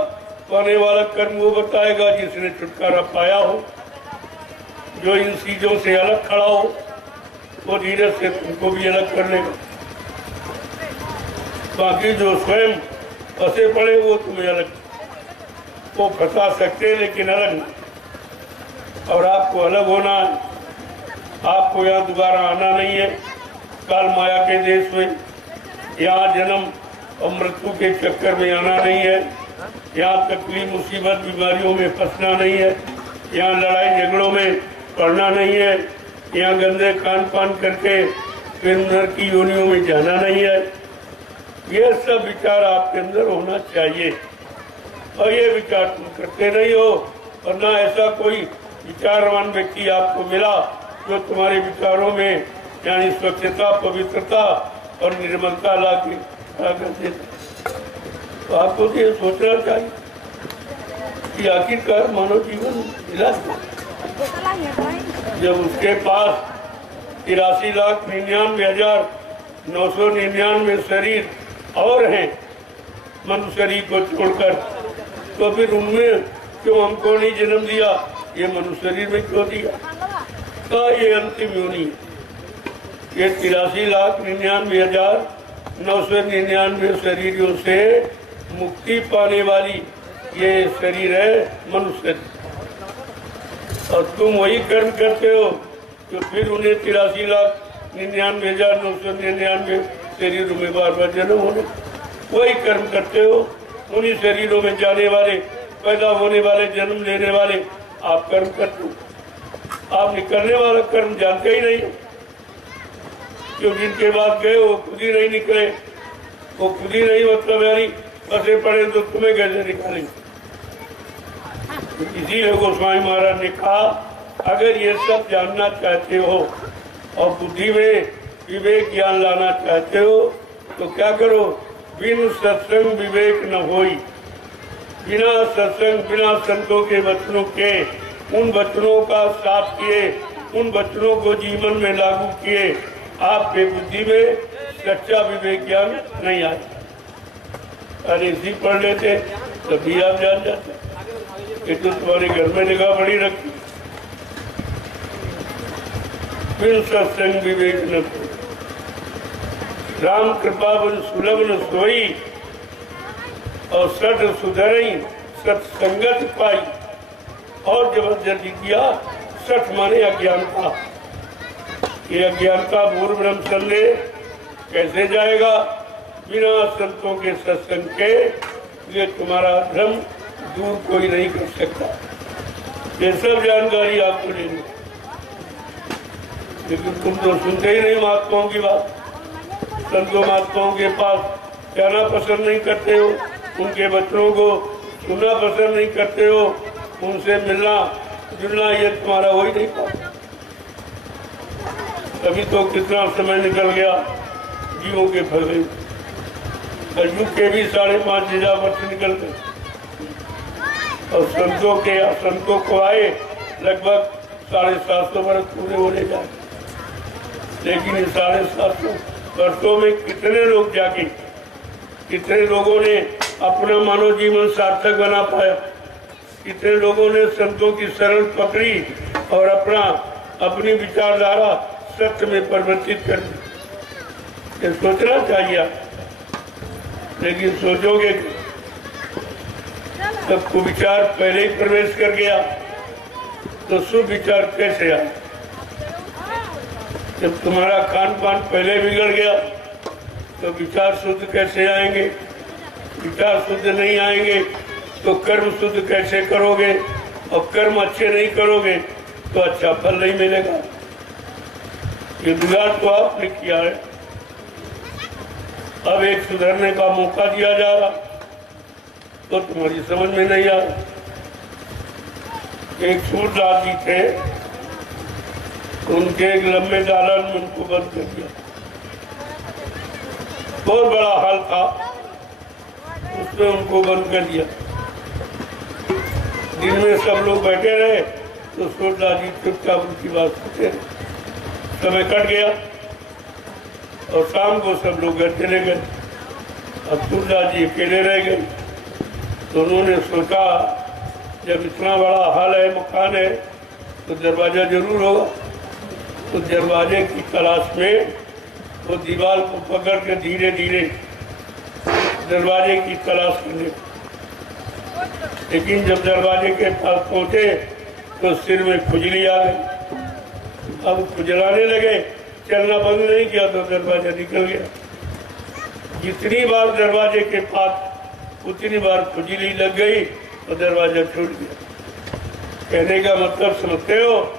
पाने वाला कर्म वो बताएगा जिसने छुटकारा पाया हो, जो इन चीजों से अलग खड़ा हो, वो धीरे से तुमको भी अलग कर लेगा। बाकी जो स्वयं फंसे पड़े वो तुम्हें अलग, वो फंसा सकते लेकिन अलग नहीं। और आपको अलग होना है। आपको यहाँ दोबारा आना नहीं है काल माया के देश में। यहाँ जन्म और मृत्यु के चक्कर में आना नहीं है। यहाँ तकलीफ मुसीबत बीमारियों में फंसना नहीं है। यहाँ लड़ाई झगड़ों में पड़ना नहीं है। यहाँ गंदे खान पान करके फिर नर की योनियों में जाना नहीं है। ये सब विचार आपके अंदर होना चाहिए। और ये विचार तुम करते नहीं हो, और ना ऐसा कोई विचारवान व्यक्ति आपको मिला जो तुम्हारे विचारों में यानी स्वच्छता, पवित्रता और निर्मलता ला कर देता। तो आपको तो ये सोचना चाहिए कि आखिरकार मानव जीवन मिला जब उसके पास 83,99,999 शरीर और हैं मनुष्य शरीर को छोड़कर, तो फिर उनमें क्यों हमको नहीं जन्म दिया? ये मनुष्य शरीर में क्यों दिया? तो ये अंतिम योनि है। ये 83,99,999 शरीरों से मुक्ति पाने वाली ये शरीर है मनुष्य। और तुम वही कर्म करते हो तो फिर उन्हें 83,99,999 शरीरों में बार बार जन्म होने, वही कर्म करते हो, उन्हीं शरीरों में जाने वाले, पैदा होने वाले, जन्म लेने वाले आप कर्म करते हो। आप निकलने वाला कर्म जानते ही नहीं, क्यों जिनके बाद गए वो खुद ही नहीं निकले, वो खुद ही नहीं मतलब यानी फंसे पड़े तो तुम्हें कैसे निकालेंगे। इसीलिए गोस्वामी महाराज ने कहा अगर ये सब जानना चाहते हो और बुद्धि में विवेक ज्ञान लाना चाहते हो तो क्या करो, बिन सत्संग विवेक न होई। बिना सत्संग, बिना संतों के वचनों के, उन वचनों का साथ किए, उन वचनों को जीवन में लागू किए, आपके बुद्धि में सच्चा विवेक ज्ञान नहीं आए। अरे इसी पढ़ लेते तभी आप जान जाते, ये तो तुम्हारे घर में निगाह बड़ी रखी। बिन सत्संग विवेक न हो, राम कृपा बन सुलभ न सोई, और सठ सुधरई सत्संगत पाई। और जबरदस्ती किया, सठ माने अज्ञानता। ये अज्ञानता भूर ब्रह्म संदेह कैसे जाएगा? बिना संतों के सत्संग के ये तुम्हारा भ्रम दूर कोई नहीं कर सकता। ये सब जानकारी आपको लेनी, लेकिन तुम तो सुनते ही नहीं महात्माओं की बात। संतों महात्माओं के पास जाना पसंद नहीं करते हो, उनके बच्चों को सुनना पसंद नहीं करते हो, उनसे मिलना जुलना ये तुम्हारा हो ही नहीं पाता। तभी तो कितना समय निकल गया जीवों के फल गए, कलयुग के भी 5,500 वर्ष निकल गए और संतों को आए लगभग 750 वर्ष पूरे होने जाए। लेकिन इन 750 वर्षों में कितने लोग जाके, कितने लोगों ने अपना मानव जीवन सार्थक बना पाया, कितने लोगों ने संतों की शरण पकड़ी और अपनी विचारधारा सत्य में परिवर्तित कर दी। ये सोचना चाहिए, लेकिन सोचोगे तब कुविचार पहले ही प्रवेश कर गया तो शुभ विचार कैसे आए? जब तुम्हारा खान पान पहले बिगड़ गया तो विचार शुद्ध कैसे आएंगे? विचार शुद्ध नहीं आएंगे तो कर्म शुद्ध कैसे करोगे? और कर्म अच्छे नहीं करोगे तो अच्छा फल नहीं मिलेगा। ये बिगाड़ तो आपने किया है। अब एक सुधरने का मौका दिया जा रहा तो तुम्हारी समझ में नहीं आ रहा। एक सूरदास जी थे, उनके एक लंबे दालन में उनको बंद कर दिया। बहुत बड़ा हाल था, उसमें उनको बंद कर दिया। दिन में सब लोग बैठे रहे तो सूरदास जी चुपचाप उनकी बात सुनते रहे। समय कट गया और शाम को सब लोग घर चले गए। अब सूरदास जी अकेले रह गए तो उन्होंने सोचा जब इतना बड़ा हाल है, मकान है, तो दरवाजा जरूर होगा। तो दरवाजे की तलाश में वो दीवार को पकड़ के धीरे धीरे दरवाजे की तलाश करने, लेकिन जब दरवाजे के पास पहुंचे तो सिर में खुजली आ गई। अब खुजलाने लगे, चलना बंद नहीं किया तो दरवाजा निकल गया। जितनी बार दरवाजे के पास उतनी बार खुजली लग गई तो दरवाजा छूट गया। कहने का मतलब समझते हो?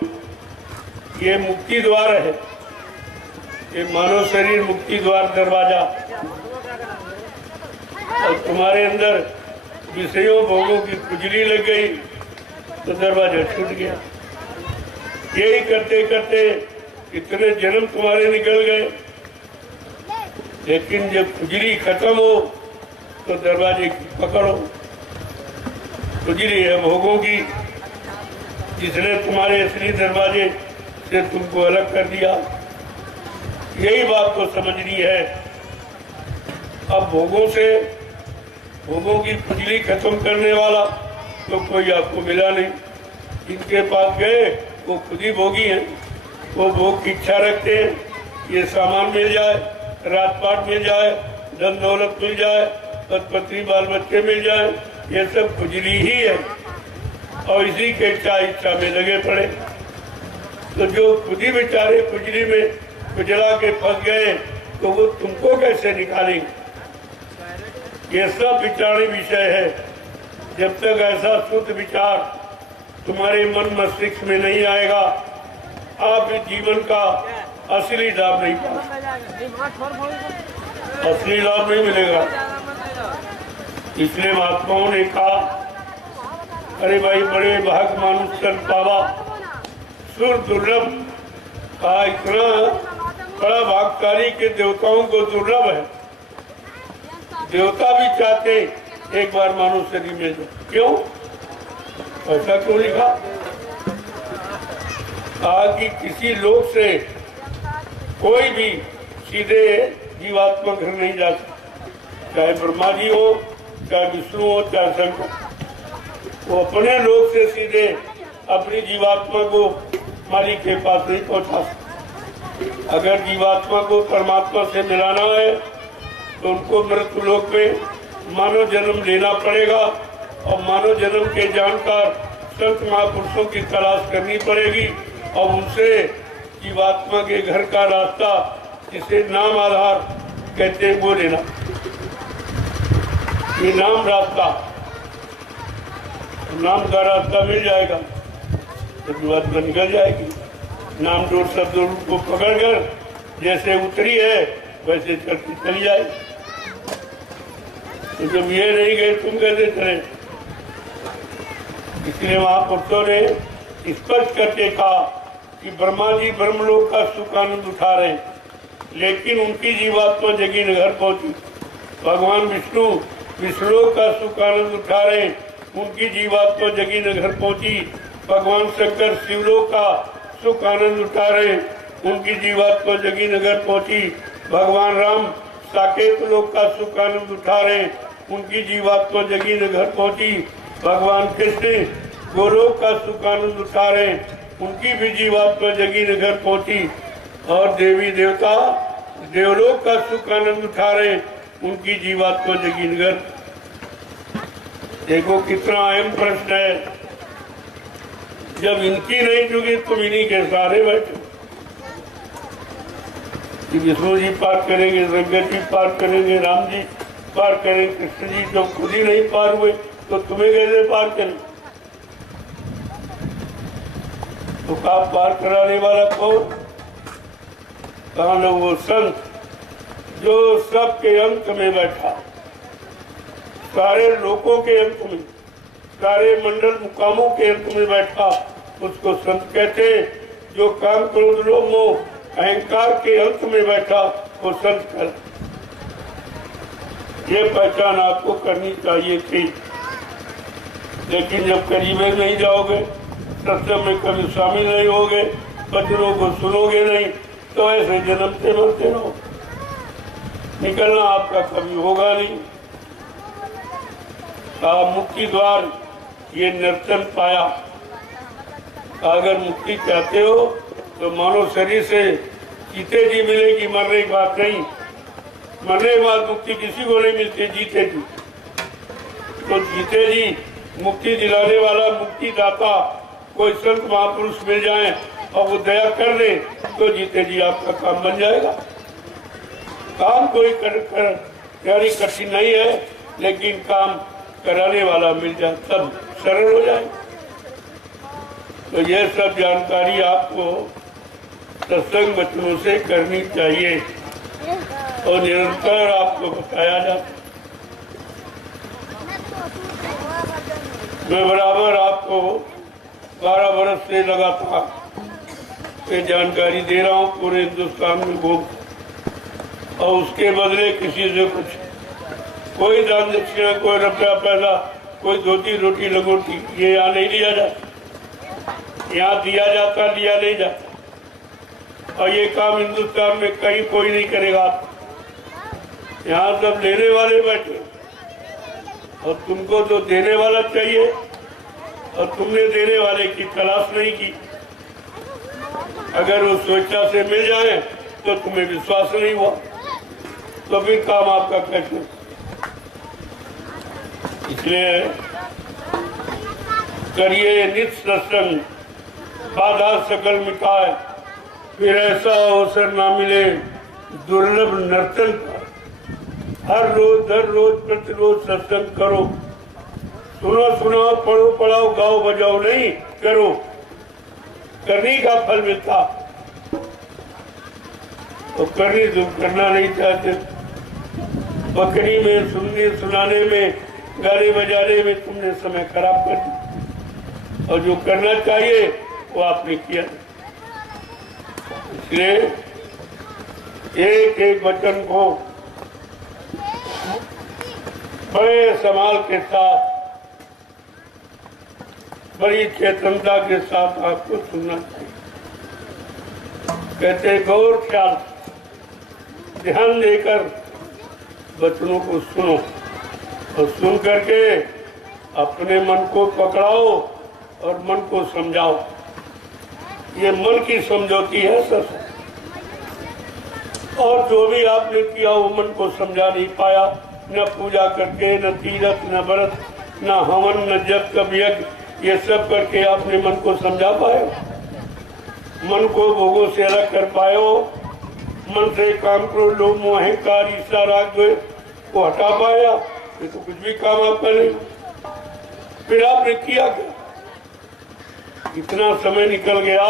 ये मुक्ति द्वार है, ये मानव शरीर मुक्ति द्वार दरवाजा, और तुम्हारे अंदर विषयों भोगों की खुजली लग गई तो दरवाजा छूट गया। यही करते करते इतने जन्म तुम्हारे निकल गए, लेकिन जब खुजली खत्म हो तो दरवाजे की पकड़ो। खुजली है भोगों की, जिसने तुम्हारे असली दरवाजे से तुमको अलग कर दिया। यही बात को समझनी है। अब भोगों की खुजली खत्म करने वाला तो कोई आपको मिला नहीं। जिनके पास गए वो खुद ही भोगी हैं, वो भोग की इच्छा रखते हैं, ये सामान मिल जाए, राजपाट मिल जाए, धन दौलत मिल जाए, पत्नी बाल बच्चे मिल जाए, ये सब खुजली ही है और इसी के इच्छा में लगे पड़े। तो जो खुद ही बेचारे खुजली में खुजला के फंस गए तो वो तुमको कैसे निकालेंगे? ये सब विचारणीय विषय है। जब तक ऐसा शुद्ध विचार तुम्हारे मन मस्तिष्क में नहीं आएगा, आप इस जीवन का असली लाभ नहीं पाओगे, असली लाभ नहीं मिलेगा। इसलिए महात्माओं ने कहा, अरे भाई बड़े भाग मानुष संत पावा सुर दुर्लभ। कहा इतना बड़ा भागशाली के देवताओं को दुर्लभ है। देवता भी चाहते एक बार मानव शरीर में दो, क्यों? ऐसा क्यों लिखा? कहा कि किसी लोक से कोई भी सीधे जीवात्मा घर नहीं जा सकता, चाहे ब्रह्मा जी हो, चाहे विष्णु हो, चाहे शंकर। वो अपने लोक से सीधे अपनी जीवात्मा को मालिक के पास नहीं पहुंचा सकते। अगर जीवात्मा को परमात्मा से मिलाना है तो उनको मृत्यु लोक में मानव जन्म लेना पड़ेगा, और मानव जन्म के जानकार संत महापुरुषों की तलाश करनी पड़ेगी, और उनसे जीवात्मा के घर का रास्ता, जिसे नाम आधार कहते हैं, वो लेना। ये नाम रास्ता, नाम का रास्ता मिल जाएगा तो जीवात्मा निकल जाएगी। नाम डोर शब्द को पकड़कर जैसे उतरी है वैसे चलती चली जाएगी। तो जब ये नहीं गए तुम कैसे चले? इसलिए महापुरुषों ने स्पष्ट करके कहा कि ब्रह्मा जी ब्रह्मलोक का सुख आनंद उठा रहे, लेकिन उनकी जीवात्मा जगी नगर पहुंची। भगवान विष्णु विष्णुलोक का सुख आनंद उठा रहे, उनकी जीवात्मा जगी नगर पहुंची। भगवान शंकर शिवलोक का सुख आनंद उठा रहे, उनकी जीवात्मा जगी नगर पहुंची। भगवान राम साकेत लोक का सुख आनंद उठा रहे, उनकी जीवात्मा जगी नगर पहुंची। भगवान कृष्ण गोलोक का सुख आनंद उठा रहे, उनकी भी जीवात्मा जगी नगर पहुंची। और देवी देवता देवलोक का सुख आनंद उठा रहे, उनकी जीवात्मा जगी नगर। देखो कितना अहम प्रश्न है। जब इनकी नहीं जुगी तुम इन्हीं के सहारे बैठो। विष्णु जी पार करेंगे, शंकर जी पार करेंगे, राम जी पार करेंगे, कृष्ण जी जब खुद ही नहीं पार हुए तो तुम्हें कैसे पार करें? तो का पार कराने वाला कौन? कहा न वो संत जो सबके अंत में बैठा, सारे लोगों के अंत में, सारे मंडल मुकामों के अंत में बैठा, उसको संत कहते। जो काम क्रोध लोभ मोह अहंकार के अंत में बैठा वो संत कर। ये पहचान आपको करनी चाहिए थी, लेकिन जब करीब नहीं जाओगे, सत्संग में कभी शामिल नहीं होगे, वचनों को सुनोगे नहीं, तो ऐसे जन्मते मरते रहो। निकलना आपका कभी होगा नहीं। मुक्ति द्वार ये नर्तन पाया। अगर मुक्ति चाहते हो तो मानव शरीर से जीते जी मिलेगी, मरने की बात नहीं। मरने के बाद मुक्ति किसी को नहीं मिलती, जीते जी। तो जीते जी मुक्ति दिलाने वाला मुक्ति दाता कोई संत महापुरुष मिल जाए और वो दया कर दे तो जीते जी आपका काम बन जाएगा। काम कोई यानी कठिन नहीं है, लेकिन काम कराने वाला मिल जाए तब सरल हो जाए। तो यह सब जानकारी आपको सत्संग वचनों से करनी चाहिए और निरंतर आपको बताया जाता। मैं बराबर आपको 12 वर्ष से लगातार ये जानकारी दे रहा हूँ पूरे हिंदुस्तान में घूम, और उसके बदले किसी से कुछ कोई दान दक्षिणा, कोई रुपया पैसा, कोई धोती रोटी लगोटी ये यहाँ नहीं लिया जाता। यहाँ दिया जाता, लिया नहीं जाता। और ये काम हिंदुस्तान में कहीं कोई नहीं करेगा। यहाँ सब लेने वाले बैठे और तुमको तो देने वाला चाहिए, और तुमने देने वाले की तलाश नहीं की। अगर वो स्वेच्छा से मिल जाए तो तुम्हें विश्वास नहीं हुआ, तो फिर काम आपका कैसे? इसलिए करिए नित्य सत्संग, बाधा सकल मिटाए, फिर ऐसा अवसर ना मिले दुर्लभ नर्तन पर हर रोज दर रोज प्रतिरोज सत्संग करो। सुनो सुनाओ पढ़ो पढ़ाओ गाओ बजाओ नहीं करो, करनी का फल मिलता। तो करनी तुम करना नहीं चाहते, बकरी में सुनने सुनाने में गाने बजाने में तुमने समय खराब कर दिया, और जो करना चाहिए वो आपने किया। इसलिए एक एक वचन को बड़े संभाल के साथ, बड़ी चेतनता के साथ आपको सुनना चाहिए। कहते गौर ख्याल ध्यान देकर वचनों को सुनो, और सुन करके अपने मन को पकड़ाओ और मन को समझाओ। ये मन की समझौती है सर, और जो भी आपने किया वो मन को समझा नहीं पाया, न पूजा करके, न तीरथ, न व्रत, न हवन, न जप तप यज्ञ, ये सब करके आपने मन को समझा पाए, मन को भोगों से अलग कर पाए हो, मन से काम क्रोध लोभ मोह अहंकार ईर्ष्या राग द्वेष को हटा पाया, ये तो कुछ भी काम आपका नहीं। फिर आपने किया क्या? इतना समय निकल गया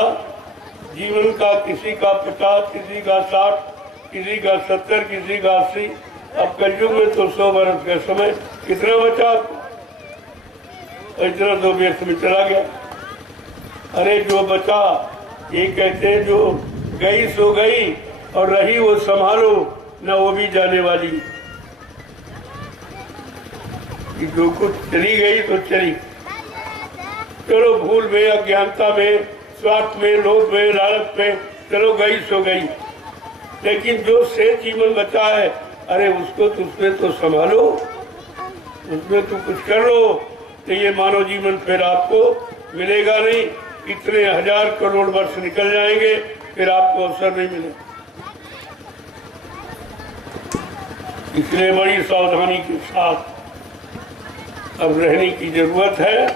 जीवन का, किसी का 50, किसी का 60, किसी का 70, किसी का 80, अब कलयुग में तो 100 वर्ष का समय कितना बचा? इतना तो व्यर्थ में चला गया। अरे जो बचा, ये कहते जो गई सो गई और रही वो संभालो, न वो भी जाने वाली। जो कुछ चली गई तो चली, चलो भूल में, अज्ञानता में, स्वार्थ में, लोभ में, लालच में, चलो गई सो गई। लेकिन जो शेष जीवन बचा है, अरे उसको तो उसमें तो संभालो, उसमें तो कुछ कर लो। तो ये मानव जीवन फिर आपको मिलेगा नहीं, इतने 1000 करोड़ वर्ष निकल जाएंगे, फिर आपको अवसर नहीं मिलेगा। इसलिए बड़ी सावधानी के साथ अब रहने की जरूरत है,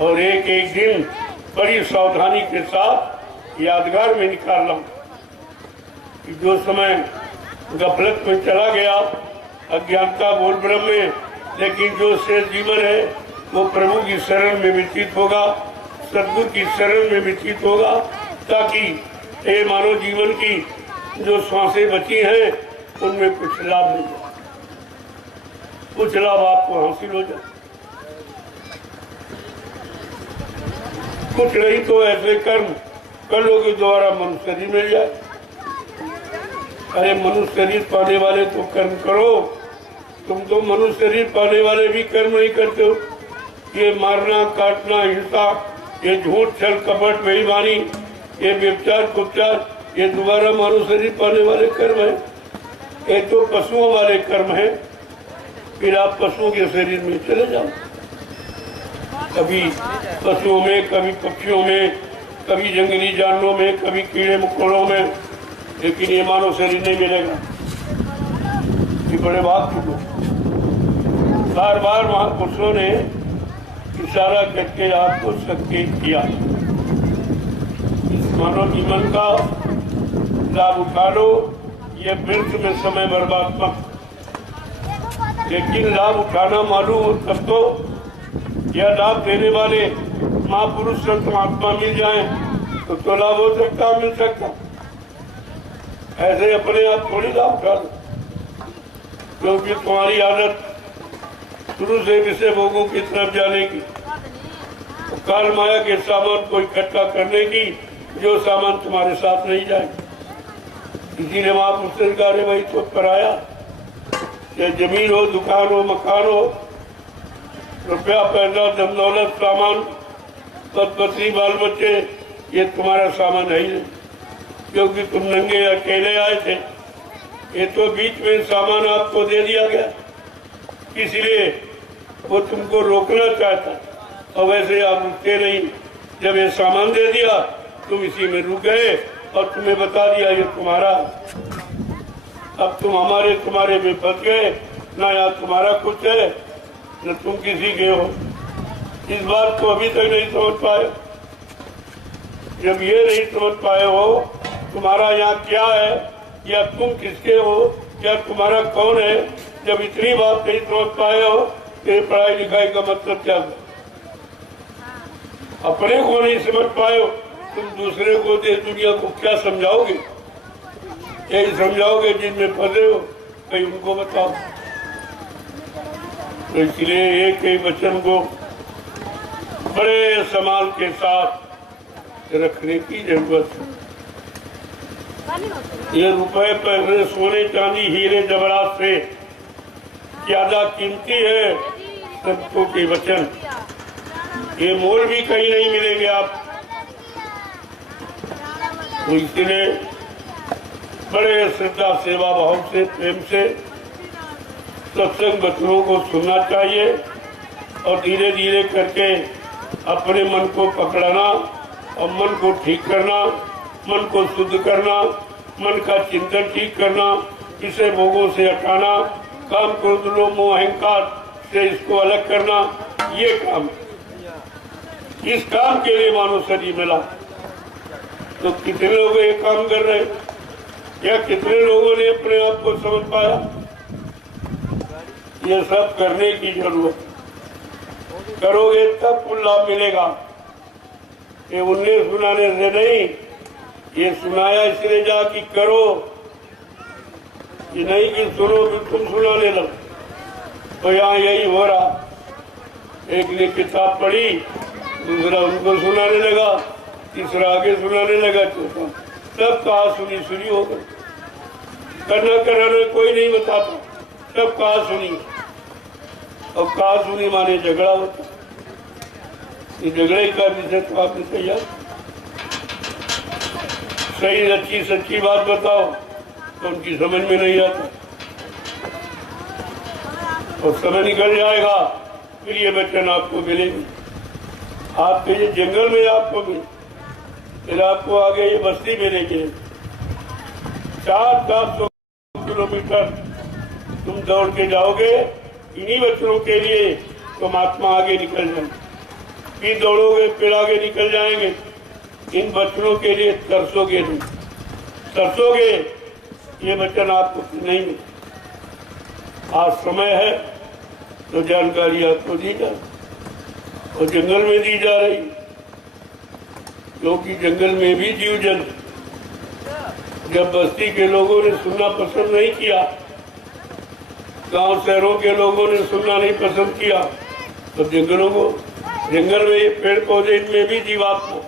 और एक एक दिन बड़ी सावधानी के साथ यादगार में निकालना कि जो समय गफलत में चला गया, अज्ञानता बोल ब्रह्म में, लेकिन जो शेष जीवन है वो प्रभु की शरण में व्यतीत होगा, सद्गुरु की शरण में व्यतीत होगा, ताकि ये मानव जीवन की जो श्वासें बची हैं उनमें कुछ लाभ मिल जाए, कुछ लाभ आपको हासिल हो जाए। कुछ नहीं तो ऐसे कर्म कर लो कि द्वारा मनुष्य शरीर मिल जाए। अरे मनुष्य शरीर पाने वाले तो कर्म करो, तुम तो मनुष्य शरीर पाने वाले भी कर्म नहीं करते हो। ये मारना काटना हिंसा, ये झूठ छल कपट बेईमानी, ये व्यभिचार कुपचार, ये दोबारा मानव शरीर पाने वाले कर्म है। ये तो पशुओं वाले कर्म है। फिर आप पशुओं के शरीर में चले जाओ, कभी पशुओं में, कभी पक्षियों में, कभी जंगली जानवरों में, कभी कीड़े मकोड़ों में, लेकिन ये मानव शरीर नहीं मिलेगा। ये बड़े भाग के लोग, बार बार महापुरुषों ने इशारा करके आपको संकेत किया, इस मानव जीवन का लाभ उठा लो, ये व्यर्थ में समय बर्बाद मत। लेकिन लाभ उठाना मालूम हो तब तो, यह लाभ देने वाले महापुरुष संत महात्मा मिल जाए तो लाभ हो सकता, मिल सकता। ऐसे अपने आप थोड़ी लाभ उठा लो, क्योंकि तुम्हारी आदत शुरू से विषय भोगों की तरफ जाने की, तो काल माया के सामान को इकट्ठा करने की, जो सामान तुम्हारे साथ नहीं जाए। इसीलिए महापुरुष ने कहा भाई तो कराया, या जमीन हो, दुकान हो, मकान हो, रुपया पैसा धन दौलत सामान, पद पत्नी बाल बच्चे, ये तुम्हारा सामान है ही नहीं, क्योंकि तुम नंगे अकेले आए थे। ये तो बीच में सामान आपको दे दिया गया, इसलिए वो तुमको रोकना चाहता, और वैसे आप रुकते नहीं। जब ये सामान दे दिया तुम इसी में रुक गए, और तुम्हें बता दिया ये तुम्हारा। अब तुम हमारे तुम्हारे में फंस गए, ना यहाँ तुम्हारा कुछ है न तुम किसी के हो। इस बात को अभी तक नहीं समझ पाए। जब ये नहीं समझ पाए हो तुम्हारा यहाँ क्या है, या तुम किसके हो या तुम्हारा कौन है। जब इतनी बात नहीं समझ पाए हो तो पढ़ाई लिखाई का मतलब क्या है? अपने को नहीं समझ पाए हो, तुम दूसरे को देश दुनिया को क्या समझाओगे? यही समझाओगे जिनमें फंसे हो, कहीं उनको बताओ। तो इसलिए एक एक वचन को बड़े संभाल के साथ रखने की जरूरत है। ये रुपए पैसे सोने चांदी हीरे जवाहरात से ज्यादा कीमती है संतों के वचन। ये मोल भी कहीं नहीं मिलेंगे आप। तो इसलिए बड़े श्रद्धा सेवा भाव से प्रेम से सत्संग वचनों को सुनना चाहिए और धीरे धीरे करके अपने मन को पकड़ना और मन को ठीक करना, मन को शुद्ध करना, मन का चिंतन ठीक करना, इसे भोगों से हटाना, काम क्रोध लोभ मोह अहंकार से इसको अलग करना, ये काम। इस काम के लिए मानव शरीर मिला। तो कितने लोग ये काम कर रहे हैं या कितने लोगों ने अपने आप को समझ पाया? ये सब करने की जरूरत। करोगे तब कुल लाभ मिलेगा। ये उन्हें सुनाने से नहीं, ये सुनाया इसलिए जा कि करो, ये नहीं कि सुनो फिर तुम सुनाने लगो। तो यहाँ यही हो रहा। एक ने किताब पढ़ी, दूसरा उनको सुनाने लगा, तीसरा आगे सुनाने लगा, चौथा सब कहा सुनी सुनी हो गई। करना कराना कोई नहीं बताता, सब कहा सुनी। और कहा सुनी माने झगड़ा होता। ये झगड़े का विषय तो आपने तैयार। सही अच्छी सच्ची बात बताओ तो उनकी समझ में नहीं आता और समय निकल जाएगा, फिर ये वचन आपको मिलेंगे। आपके ये जंगल में आपको मिले, फिर आपको आगे ये बस्ती मिलेगी। 400 किलोमीटर तुम दौड़ के जाओगे इन्हीं वचनों के लिए, तुम आत्मा आगे निकल जाएंगे। फिर दौड़ोगे फिर आगे निकल जाएंगे। इन वचनों के लिए तरसोगे नहीं, तरसोगे ये वचन आपको नहीं मिले। आज समय है तो जानकारी आपको दी जाए और जंगल में दी जा रही, क्योंकि जंगल में भी जीव जंतु। जब बस्ती के लोगों ने सुनना पसंद नहीं किया, गांव शहरों के लोगों ने सुनना नहीं पसंद किया, तो जंगलों को, जंगल में ये पेड़ पौधे, इनमें भी जीवात्मा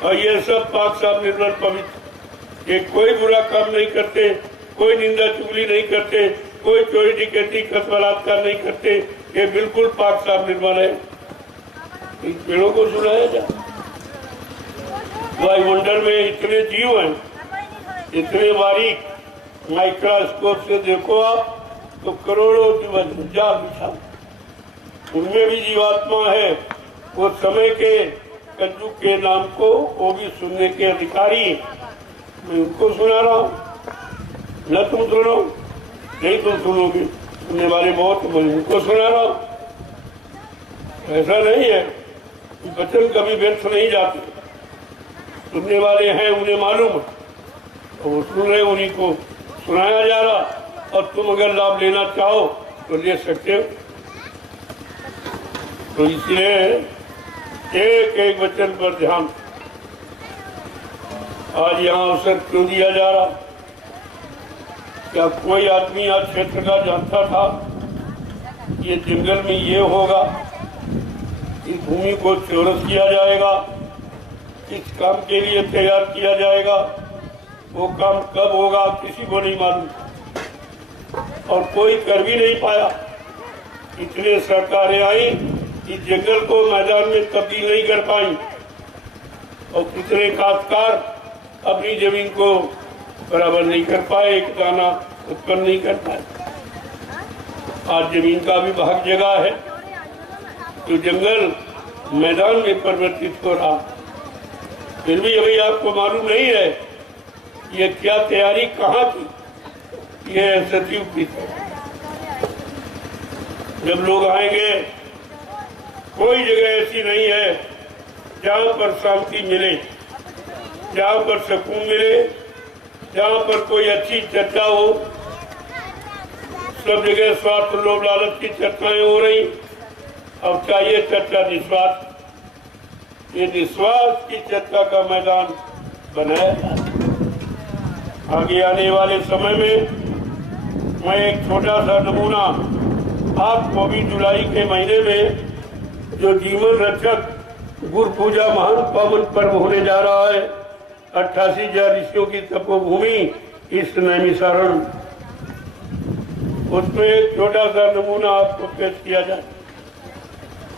और ये सब पाक साफ निर्मल पवित्र। ये कोई बुरा काम नहीं करते, कोई निंदा चुगली नहीं करते, कोई चोरी डकैती खत बलात्कार नहीं करते। ये बिल्कुल पाक साफ निर्मल है। इन पेड़ों को सुनाया जाए। वायुमंडल में इतने जीव हैं, इतने बारीक, माइक्रोस्कोप से देखो आप तो करोड़ों जीवन जा बिछा, उनमें भी जीवात्मा है। वो समय के कलयुग के नाम को वो भी सुनने के अधिकारी। मैं उनको सुना रहा हूँ, न तुम सुनो, नहीं तुम सुनोगे, सुनने वाले बहुत, मैं उनको सुना रहा हूँ। ऐसा नहीं है, वचन कभी व्यर्थ नहीं जाते। सुनने वाले हैं, उन्हें मालूम है, वो सुन रहे, उन्हीं को सुनाया जा रहा। और तुम अगर लाभ लेना चाहो तो ले सकते हो। तो इसलिए एक एक वचन पर ध्यान। आज यहाँ अवसर क्यों दिया जा रहा? क्या कोई आदमी आज क्षेत्र का जानता था ये जंगल में ये होगा, इस भूमि को चौरस किया जाएगा, इस काम के लिए तैयार किया जाएगा? वो काम कब होगा किसी को नहीं मालूम और कोई कर भी नहीं पाया। इतने सरकारें आई, इस जंगल को मैदान में तब्दील नहीं कर पाई और कितने काश्तकार अपनी जमीन को बराबर नहीं कर पाए, एक दाना उत्पन्न नहीं कर पाए। आज जमीन का भी भाग जगह है तो जंगल मैदान में परिवर्तित हो रहा। फिर भी अभी आपको मालूम नहीं है ये क्या तैयारी कहाँ की। ये सतयुग की जब लोग आएंगे, कोई जगह ऐसी नहीं है जहाँ पर शांति मिले, जहाँ पर सुकून मिले, जहाँ पर कोई अच्छी चर्चा हो, सब जगह स्वार्थ लोभ लालच की चर्चाएं हो रही। अब चाहिए चर्चा निस्वार्थ, ये निस्वार्थ की चर्चा का मैदान बनाया जाए। आगे आने वाले समय में मैं एक छोटा सा नमूना आपको भी जुलाई के महीने में जो जीवन रक्षक गुरु पूजा महान पावन पर्व होने जा रहा है, 88,000 ऋषियों की तपोभूमि इस नैमिषारण्य, उसमें एक छोटा सा नमूना आपको पेश किया जाए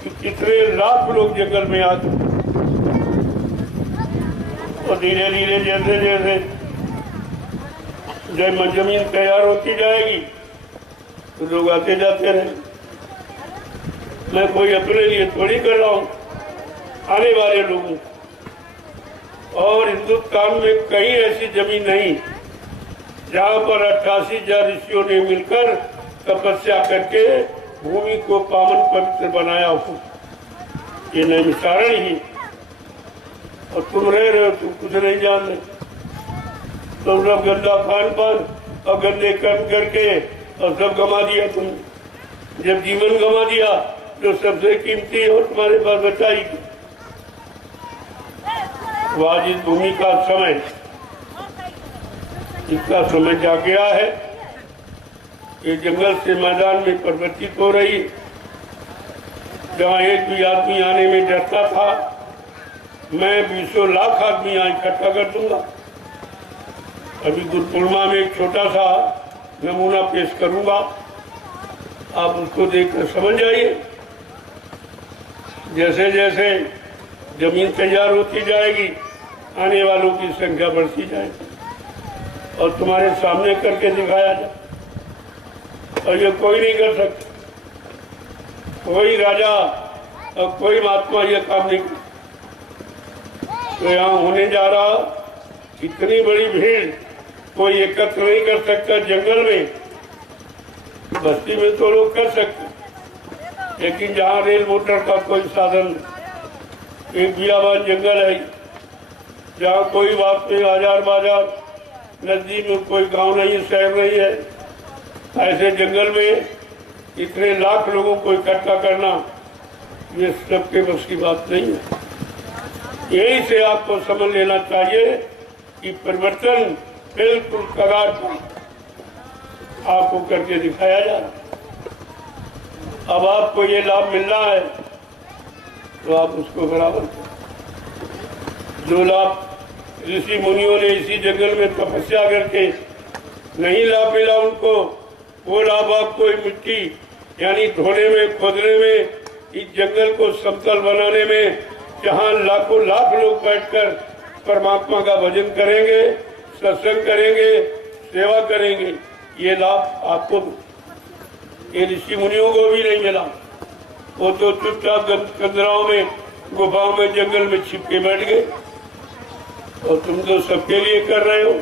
कि कितने लाख लोग जंगल में आते, और धीरे धीरे जैसे जैसे जब जमीन तैयार होती जाएगी तो लोग आते जाते रहे। मैं कोई अपने लिए थोड़ी कर रहा हूँ, आने वाले लोगों। और हिंदुस्तान में कहीं ऐसी जमीन नहीं जहाँ पर 88,000 ऋषियों ने मिलकर तपस्या करके भूमि को पावन पवित्र बनाया हो। ये नैमिषारण्य ही, और तुम रह रहे हो, तुम कुछ नहीं जान रहे। तो सब गंदा खान पान और गंदे कर्म करके और सब गंवा दिया तुम। जब जीवन गंवा दिया जो सबसे कीमती हो तुम्हारे पास बचाई, तो आज इस भूमि का समय, इसका समय जा गया है। ये जंगल से मैदान में परिवर्तित हो रही, जहाँ एक भी आदमी आने में डरता था, मैं 20 लाख आदमी यहाँ इकट्ठा कर दूंगा। अभी गुरु पूर्णिमा में एक छोटा सा नमूना पेश करूंगा, आप उसको देखकर समझ जाइए। जैसे जैसे जमीन तैयार होती जाएगी, आने वालों की संख्या बढ़ती जाएगी, और तुम्हारे सामने करके दिखाया जाए। और ये कोई नहीं कर सकता, कोई राजा और कोई महात्मा ये काम नहीं कर। तो यहाँ होने जा रहा इतनी बड़ी भीड़ कोई एकत्र नहीं कर सकता। जंगल में, बस्ती में तो लोग कर सकते, लेकिन जहाँ रेल मोटर का कोई साधन, एक बियाबान जंगल है, जहाँ कोई बात नहीं, आजार बाजार, नजदीक में कोई गांव नहीं, शहर नहीं है, ऐसे जंगल में इतने लाख लोगों को इकट्ठा करना ये सबके बस की बात नहीं है। यही से आपको समझ लेना चाहिए कि परिवर्तन बिल्कुल कगार पर आपको करके दिखाया जा रहा। अब आपको ये लाभ मिल रहा है तो आप उसको बराबर करें। जो लाभ ऋषि मुनियों ने इसी जंगल में तपस्या करके नहीं लाभ मिला उनको, वो लाभ आपको मिट्टी यानी धोने में, खोदने में, इस जंगल को समतल बनाने में, जहाँ लाखों लाख लोग बैठकर परमात्मा का भजन करेंगे, सत्संग करेंगे, सेवा करेंगे, ये लाभ आपको, ये ऋषि मुनियों को भी नहीं मिला। वो तो चुपचाप कंदराओं में, गुफाओं में, जंगल में छिप के बैठ गए। और तुम तो सबके लिए कर रहे हो,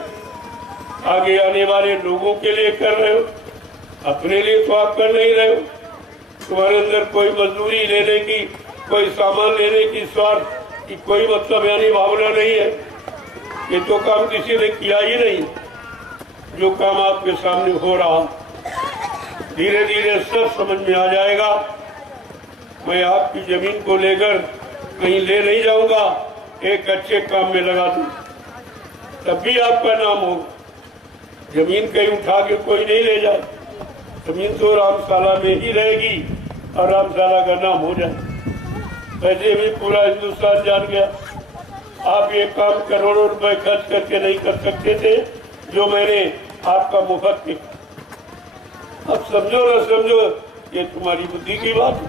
आगे आने वाले लोगों के लिए कर रहे हो, अपने लिए तो आप कर नहीं रहे हो। तुम्हारे अंदर कोई मजदूरी लेने की, कोई सामान लेने की स्वार्थ की कोई मतलब यानी भावना नहीं है। ये तो काम किसी ने किया ही नहीं। जो काम आपके सामने हो रहा, धीरे धीरे सब समझ में आ जाएगा। मैं आपकी जमीन को लेकर कहीं ले नहीं जाऊंगा, एक अच्छे काम में लगा दूं, तब भी आपका नाम होगा। जमीन कहीं उठा के कोई नहीं ले जाए, जमीन तो रामशाला में ही रहेगी और रामशाला का नाम हो जाए। वैसे भी पूरा हिंदुस्तान जान गया आप ये काम करोड़ों रुपए खर्च करके नहीं कर सकते थे जो मैंने आपका मुफ्त किया। अब समझो ना समझो, ये तुम्हारी बुद्धि की बात है।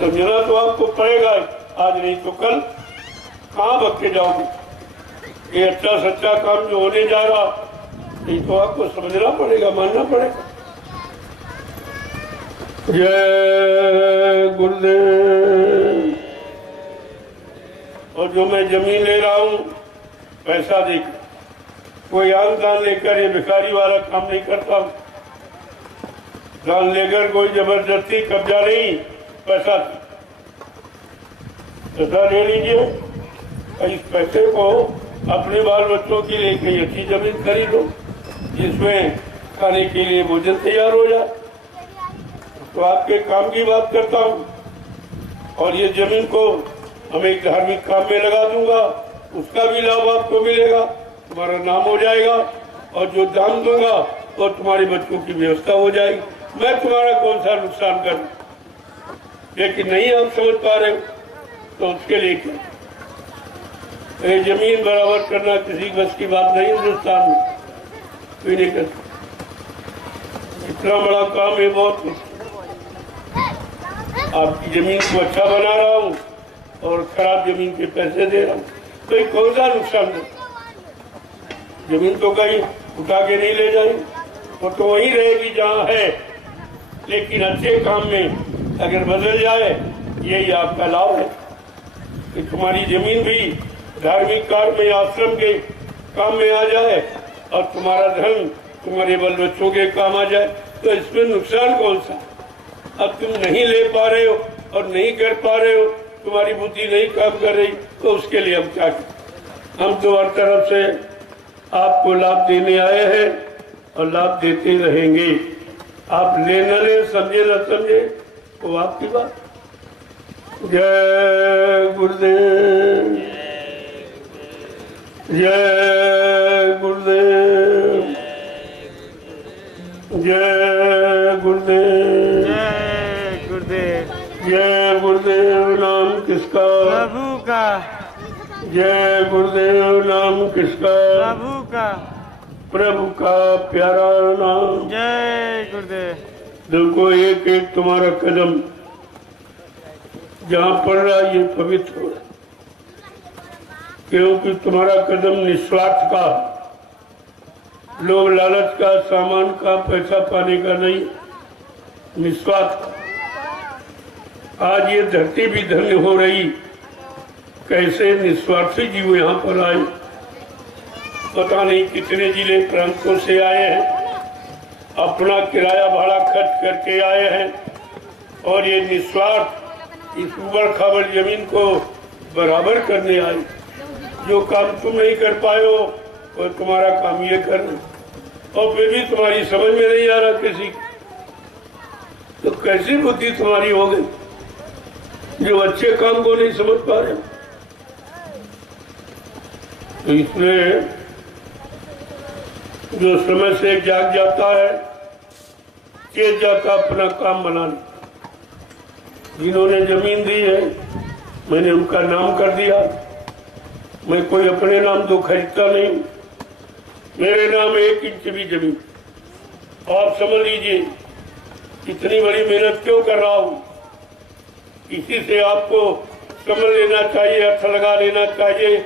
समझना तो आपको पड़ेगा, आज नहीं तो कल। कहाँ भगते जाओगे? ये अच्छा सच्चा काम जो होने जा रहा, ये तो आपको समझना पड़ेगा, मानना पड़ेगा। जय गुरुदेव। और जो मैं जमीन ले रहा हूँ पैसा देकर, कोई आन दान लेकर ये भिखारी वाला काम नहीं करता। दान लेकर कोई जबरदस्ती कब्जा नहीं, पैसा ले लीजिए। इस पैसे को अपने बाल बच्चों के लिए कहीं अच्छी जमीन खरीदो जिसमें खाने के लिए भोजन तैयार हो जाए। तो आपके काम की बात करता हूँ, और ये जमीन को हम एक धार्मिक काम में लगा दूंगा, उसका भी लाभ आपको मिलेगा, तुम्हारा नाम हो जाएगा, और जो दान दूंगा वो तुम्हारे बच्चों की व्यवस्था हो जाएगी। मैं तुम्हारा कौन सा नुकसान करूं, लेकिन नहीं आप समझ पा रहे हो तो उसके लिए क्या, ये जमीन बराबर करना किसी बस की बात नहीं। हिंदुस्तान में कोई नहीं करता, इतना बड़ा काम है बहुत कुछ। आपकी जमीन को अच्छा बना रहा हूँ और खराब जमीन के पैसे दे रहा हूँ, तो कौन सा नुकसान है। जमीन तो कहीं उठा के नहीं ले जाएंगे, वो तो वहीं रहेगी जहाँ है, लेकिन अच्छे काम में अगर बदल जाए, यही आपका लाभ है कि तुम्हारी जमीन भी धार्मिक कार्य में, आश्रम के काम में आ जाए, और तुम्हारा धन तुम्हारे बल बच्चों के काम आ जाए। तो इसमें नुकसान कौन सा। अब तुम नहीं ले पा रहे हो और नहीं कर पा रहे हो, तुम्हारी बुद्धि नहीं काम कर रही, तो उसके लिए हम क्या करें। हम तो हर तरफ से आपको लाभ देने आए हैं और लाभ देते रहेंगे। आप ले न ले, समझे न समझे, वो आपकी बात। जय गुरुदेव, जय गुरुदेव, जय गुरुदेव, जय गुरुदेव। जय गुरुदेव। नाम किसका? प्रभु का। जय गुरुदेव। नाम किसका? प्रभु का। प्रभु का प्यारा नाम। जय गुरुदेव। देखो, एक एक तुम्हारा कदम जहाँ पड़ रहा है ये पवित्र हो, क्योंकि तुम्हारा कदम निस्वार्थ का, लोभ लालच का, सामान का, पैसा पाने का नहीं, निस्वार्थ का। आज ये धरती भी धन्य हो रही, कैसे निस्वार्थी जीव यहाँ पर आए। पता नहीं कितने जिले प्रांतों से आए हैं, अपना किराया भाड़ा खर्च करके आए हैं, और ये निस्वार्थ इस उबड़ खाबड़ जमीन को बराबर करने आए। जो काम तुम नहीं कर पाए हो और तुम्हारा काम ये करना, और फिर भी तुम्हारी समझ में नहीं आ रहा किसी, तो कैसी बुद्धि तुम्हारी हो गई जो अच्छे काम को नहीं समझ पा रहे। तो इसलिए जो समय से जाग जाता है, चेत जाता अपना काम बनाने। जिन्होंने जमीन दी है, मैंने उनका नाम कर दिया। मैं कोई अपने नाम तो खरीदता नहीं, मेरे नाम 1 इंच भी जमीन। आप समझ लीजिए इतनी बड़ी मेहनत क्यों कर रहा हूँ। इसी से आपको समझ लेना चाहिए, अर्थ लगा लेना चाहिए।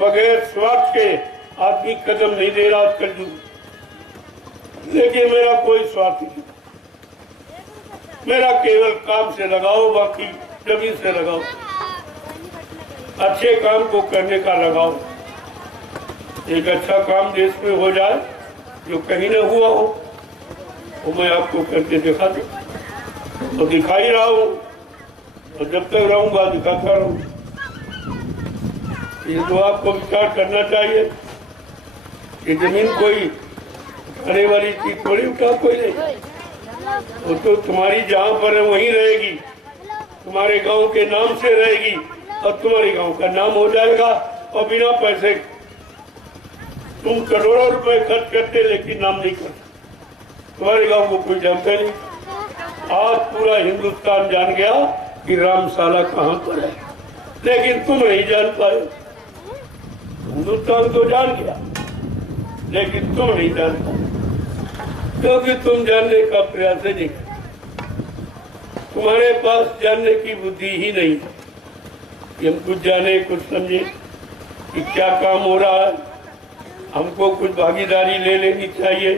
बगैर स्वार्थ के आदमी कदम नहीं दे रहा कर दूं, लेकिन मेरा कोई स्वार्थ नहीं। मेरा केवल काम से लगाओ, बाकी जमीन से लगाओ, अच्छे काम को करने का लगाओ। एक अच्छा काम देश में हो जाए जो कहीं न हुआ हो, वो मैं आपको करके दिखा दूं, तो दिखा ही रहा हूँ, और जब तक रहूंगा दिखाता रहूँ। ये तो आपको विचार करना चाहिए कि जमीन कोई उठाने वाली चीज थोड़ी उठा कोई नहीं, वो तो तुम्हारी जहाँ पर है वहीं रहेगी, तुम्हारे गांव के नाम से रहेगी, और तुम्हारे गांव का नाम हो जाएगा। और बिना पैसे तुम करोड़ों रुपए खर्च करते, लेकिन नाम नहीं करते, तुम्हारे गांव को कोई जानता नहीं। आज पूरा हिंदुस्तान जान गया कि रामशाला कहाँ पर है, लेकिन तुम नहीं जान पाए। हिंदुस्तान तो जान गया, लेकिन तुम नहीं जान पाए, क्योंकि तुम जानने का प्रयास नहीं करते। तुम्हारे पास जानने की बुद्धि ही नहीं कि हम कुछ जाने, कुछ समझे कि क्या काम हो रहा है। हमको कुछ भागीदारी ले लेनी चाहिए।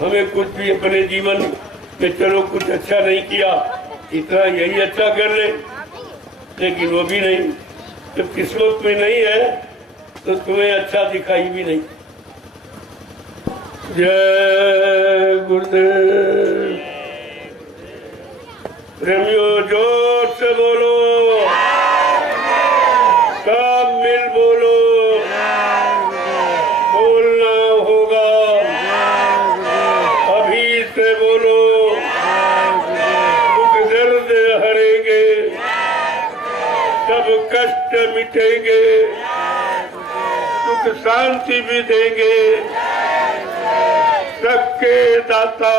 हमें कुछ भी अपने जीवन में, चलो कुछ अच्छा नहीं किया, इतना यही अच्छा कर ले, लेकिन वो भी नहीं। तो किस्मत में नहीं है तो तुम्हें अच्छा दिखाई भी नहीं। जय गुरुदेव। प्रेमियों जोर से बोलो, सब मिल बोलो। कष्ट मिटेंगे, सुख शांति भी देंगे। सबके दाता,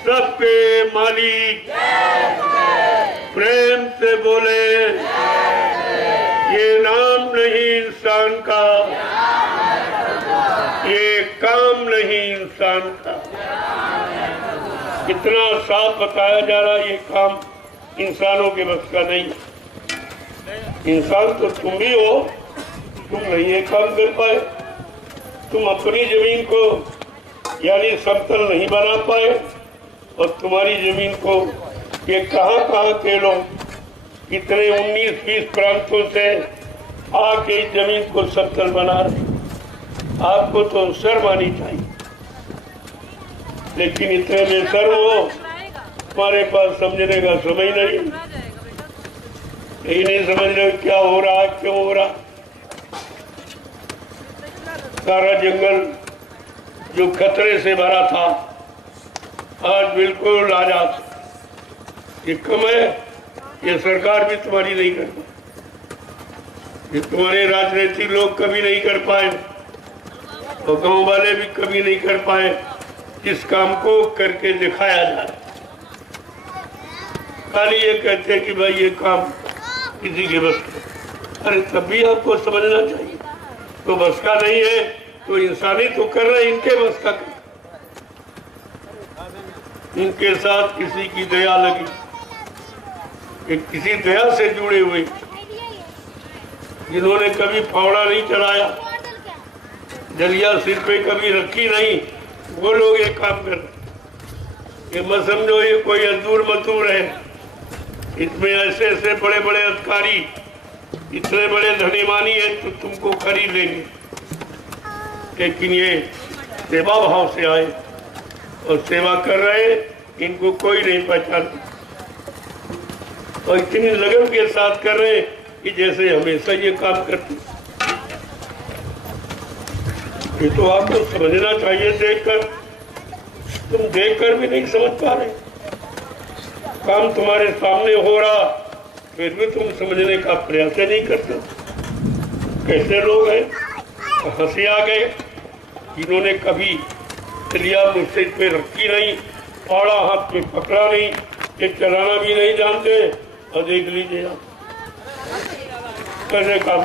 सबके मालिक, प्रेम से बोले, ये नाम नहीं इंसान का, ये काम नहीं इंसान का। इतना साफ बताया जा रहा है, ये काम इंसानों के बस का नहीं। इंसान तो तुम भी हो, तुम नहीं ये काम कर पाए। तुम अपनी जमीन को यानी समतल नहीं बना पाए, और तुम्हारी जमीन को ये कहाँ के लोग इतने 19-20 प्रांतों से आके इस जमीन को समतल बना रहे। आपको तो शर्म आनी चाहिए, लेकिन इतने बेशर्म हो, तुम्हारे पास समझने का समय नहीं। यही नहीं समझ रहे क्या हो रहा है, क्यों हो रहा। सारा जंगल जो खतरे से भरा था आज बिल्कुल आजाद। ये कम है, ये सरकार भी तुम्हारी नहीं कर पाई, ये तुम्हारे राजनीतिक लोग कभी नहीं कर पाए, और गांव वाले भी कभी नहीं कर पाए। इस काम को करके दिखाया जा रहा। खाली ये कहते हैं कि भाई ये काम किसी के बस का। अरे तब भी आपको समझना चाहिए, तो बस का नहीं है तो इंसानी तो कर रहे, इनके बस का कर। इनके साथ किसी की दया लगी, कि किसी दया से जुड़े हुए, जिन्होंने कभी फावड़ा नहीं चढ़ाया, जलिया सिर पे कभी रखी नहीं, वो लोग ये काम कर रहे। ये मत समझो ये कोई अजूर मजदूर है। इसमें ऐसे ऐसे बड़े बड़े अधिकारी, इतने बड़े धनीमानी है तो तुमको खरीद लेंगे, लेकिन ये सेवा भाव से आए और सेवा कर रहे, इनको कोई नहीं पहचानता, और इतनी लगन के साथ कर रहे कि जैसे हमेशा ये काम करते। ये तो आपको समझना चाहिए। देखकर तुम देखकर भी नहीं समझ पा रहे, काम तुम्हारे सामने हो रहा, फिर भी तुम समझने का प्रयास नहीं करते। कैसे लोग हैं, हंसी आ गए, जिन्होंने कभी लिया मुझसे पे रखी नहीं, फाड़ा हाथ में पकड़ा नहीं, ये चलाना भी नहीं जानते, और देख लीजिए आप कैसे काम।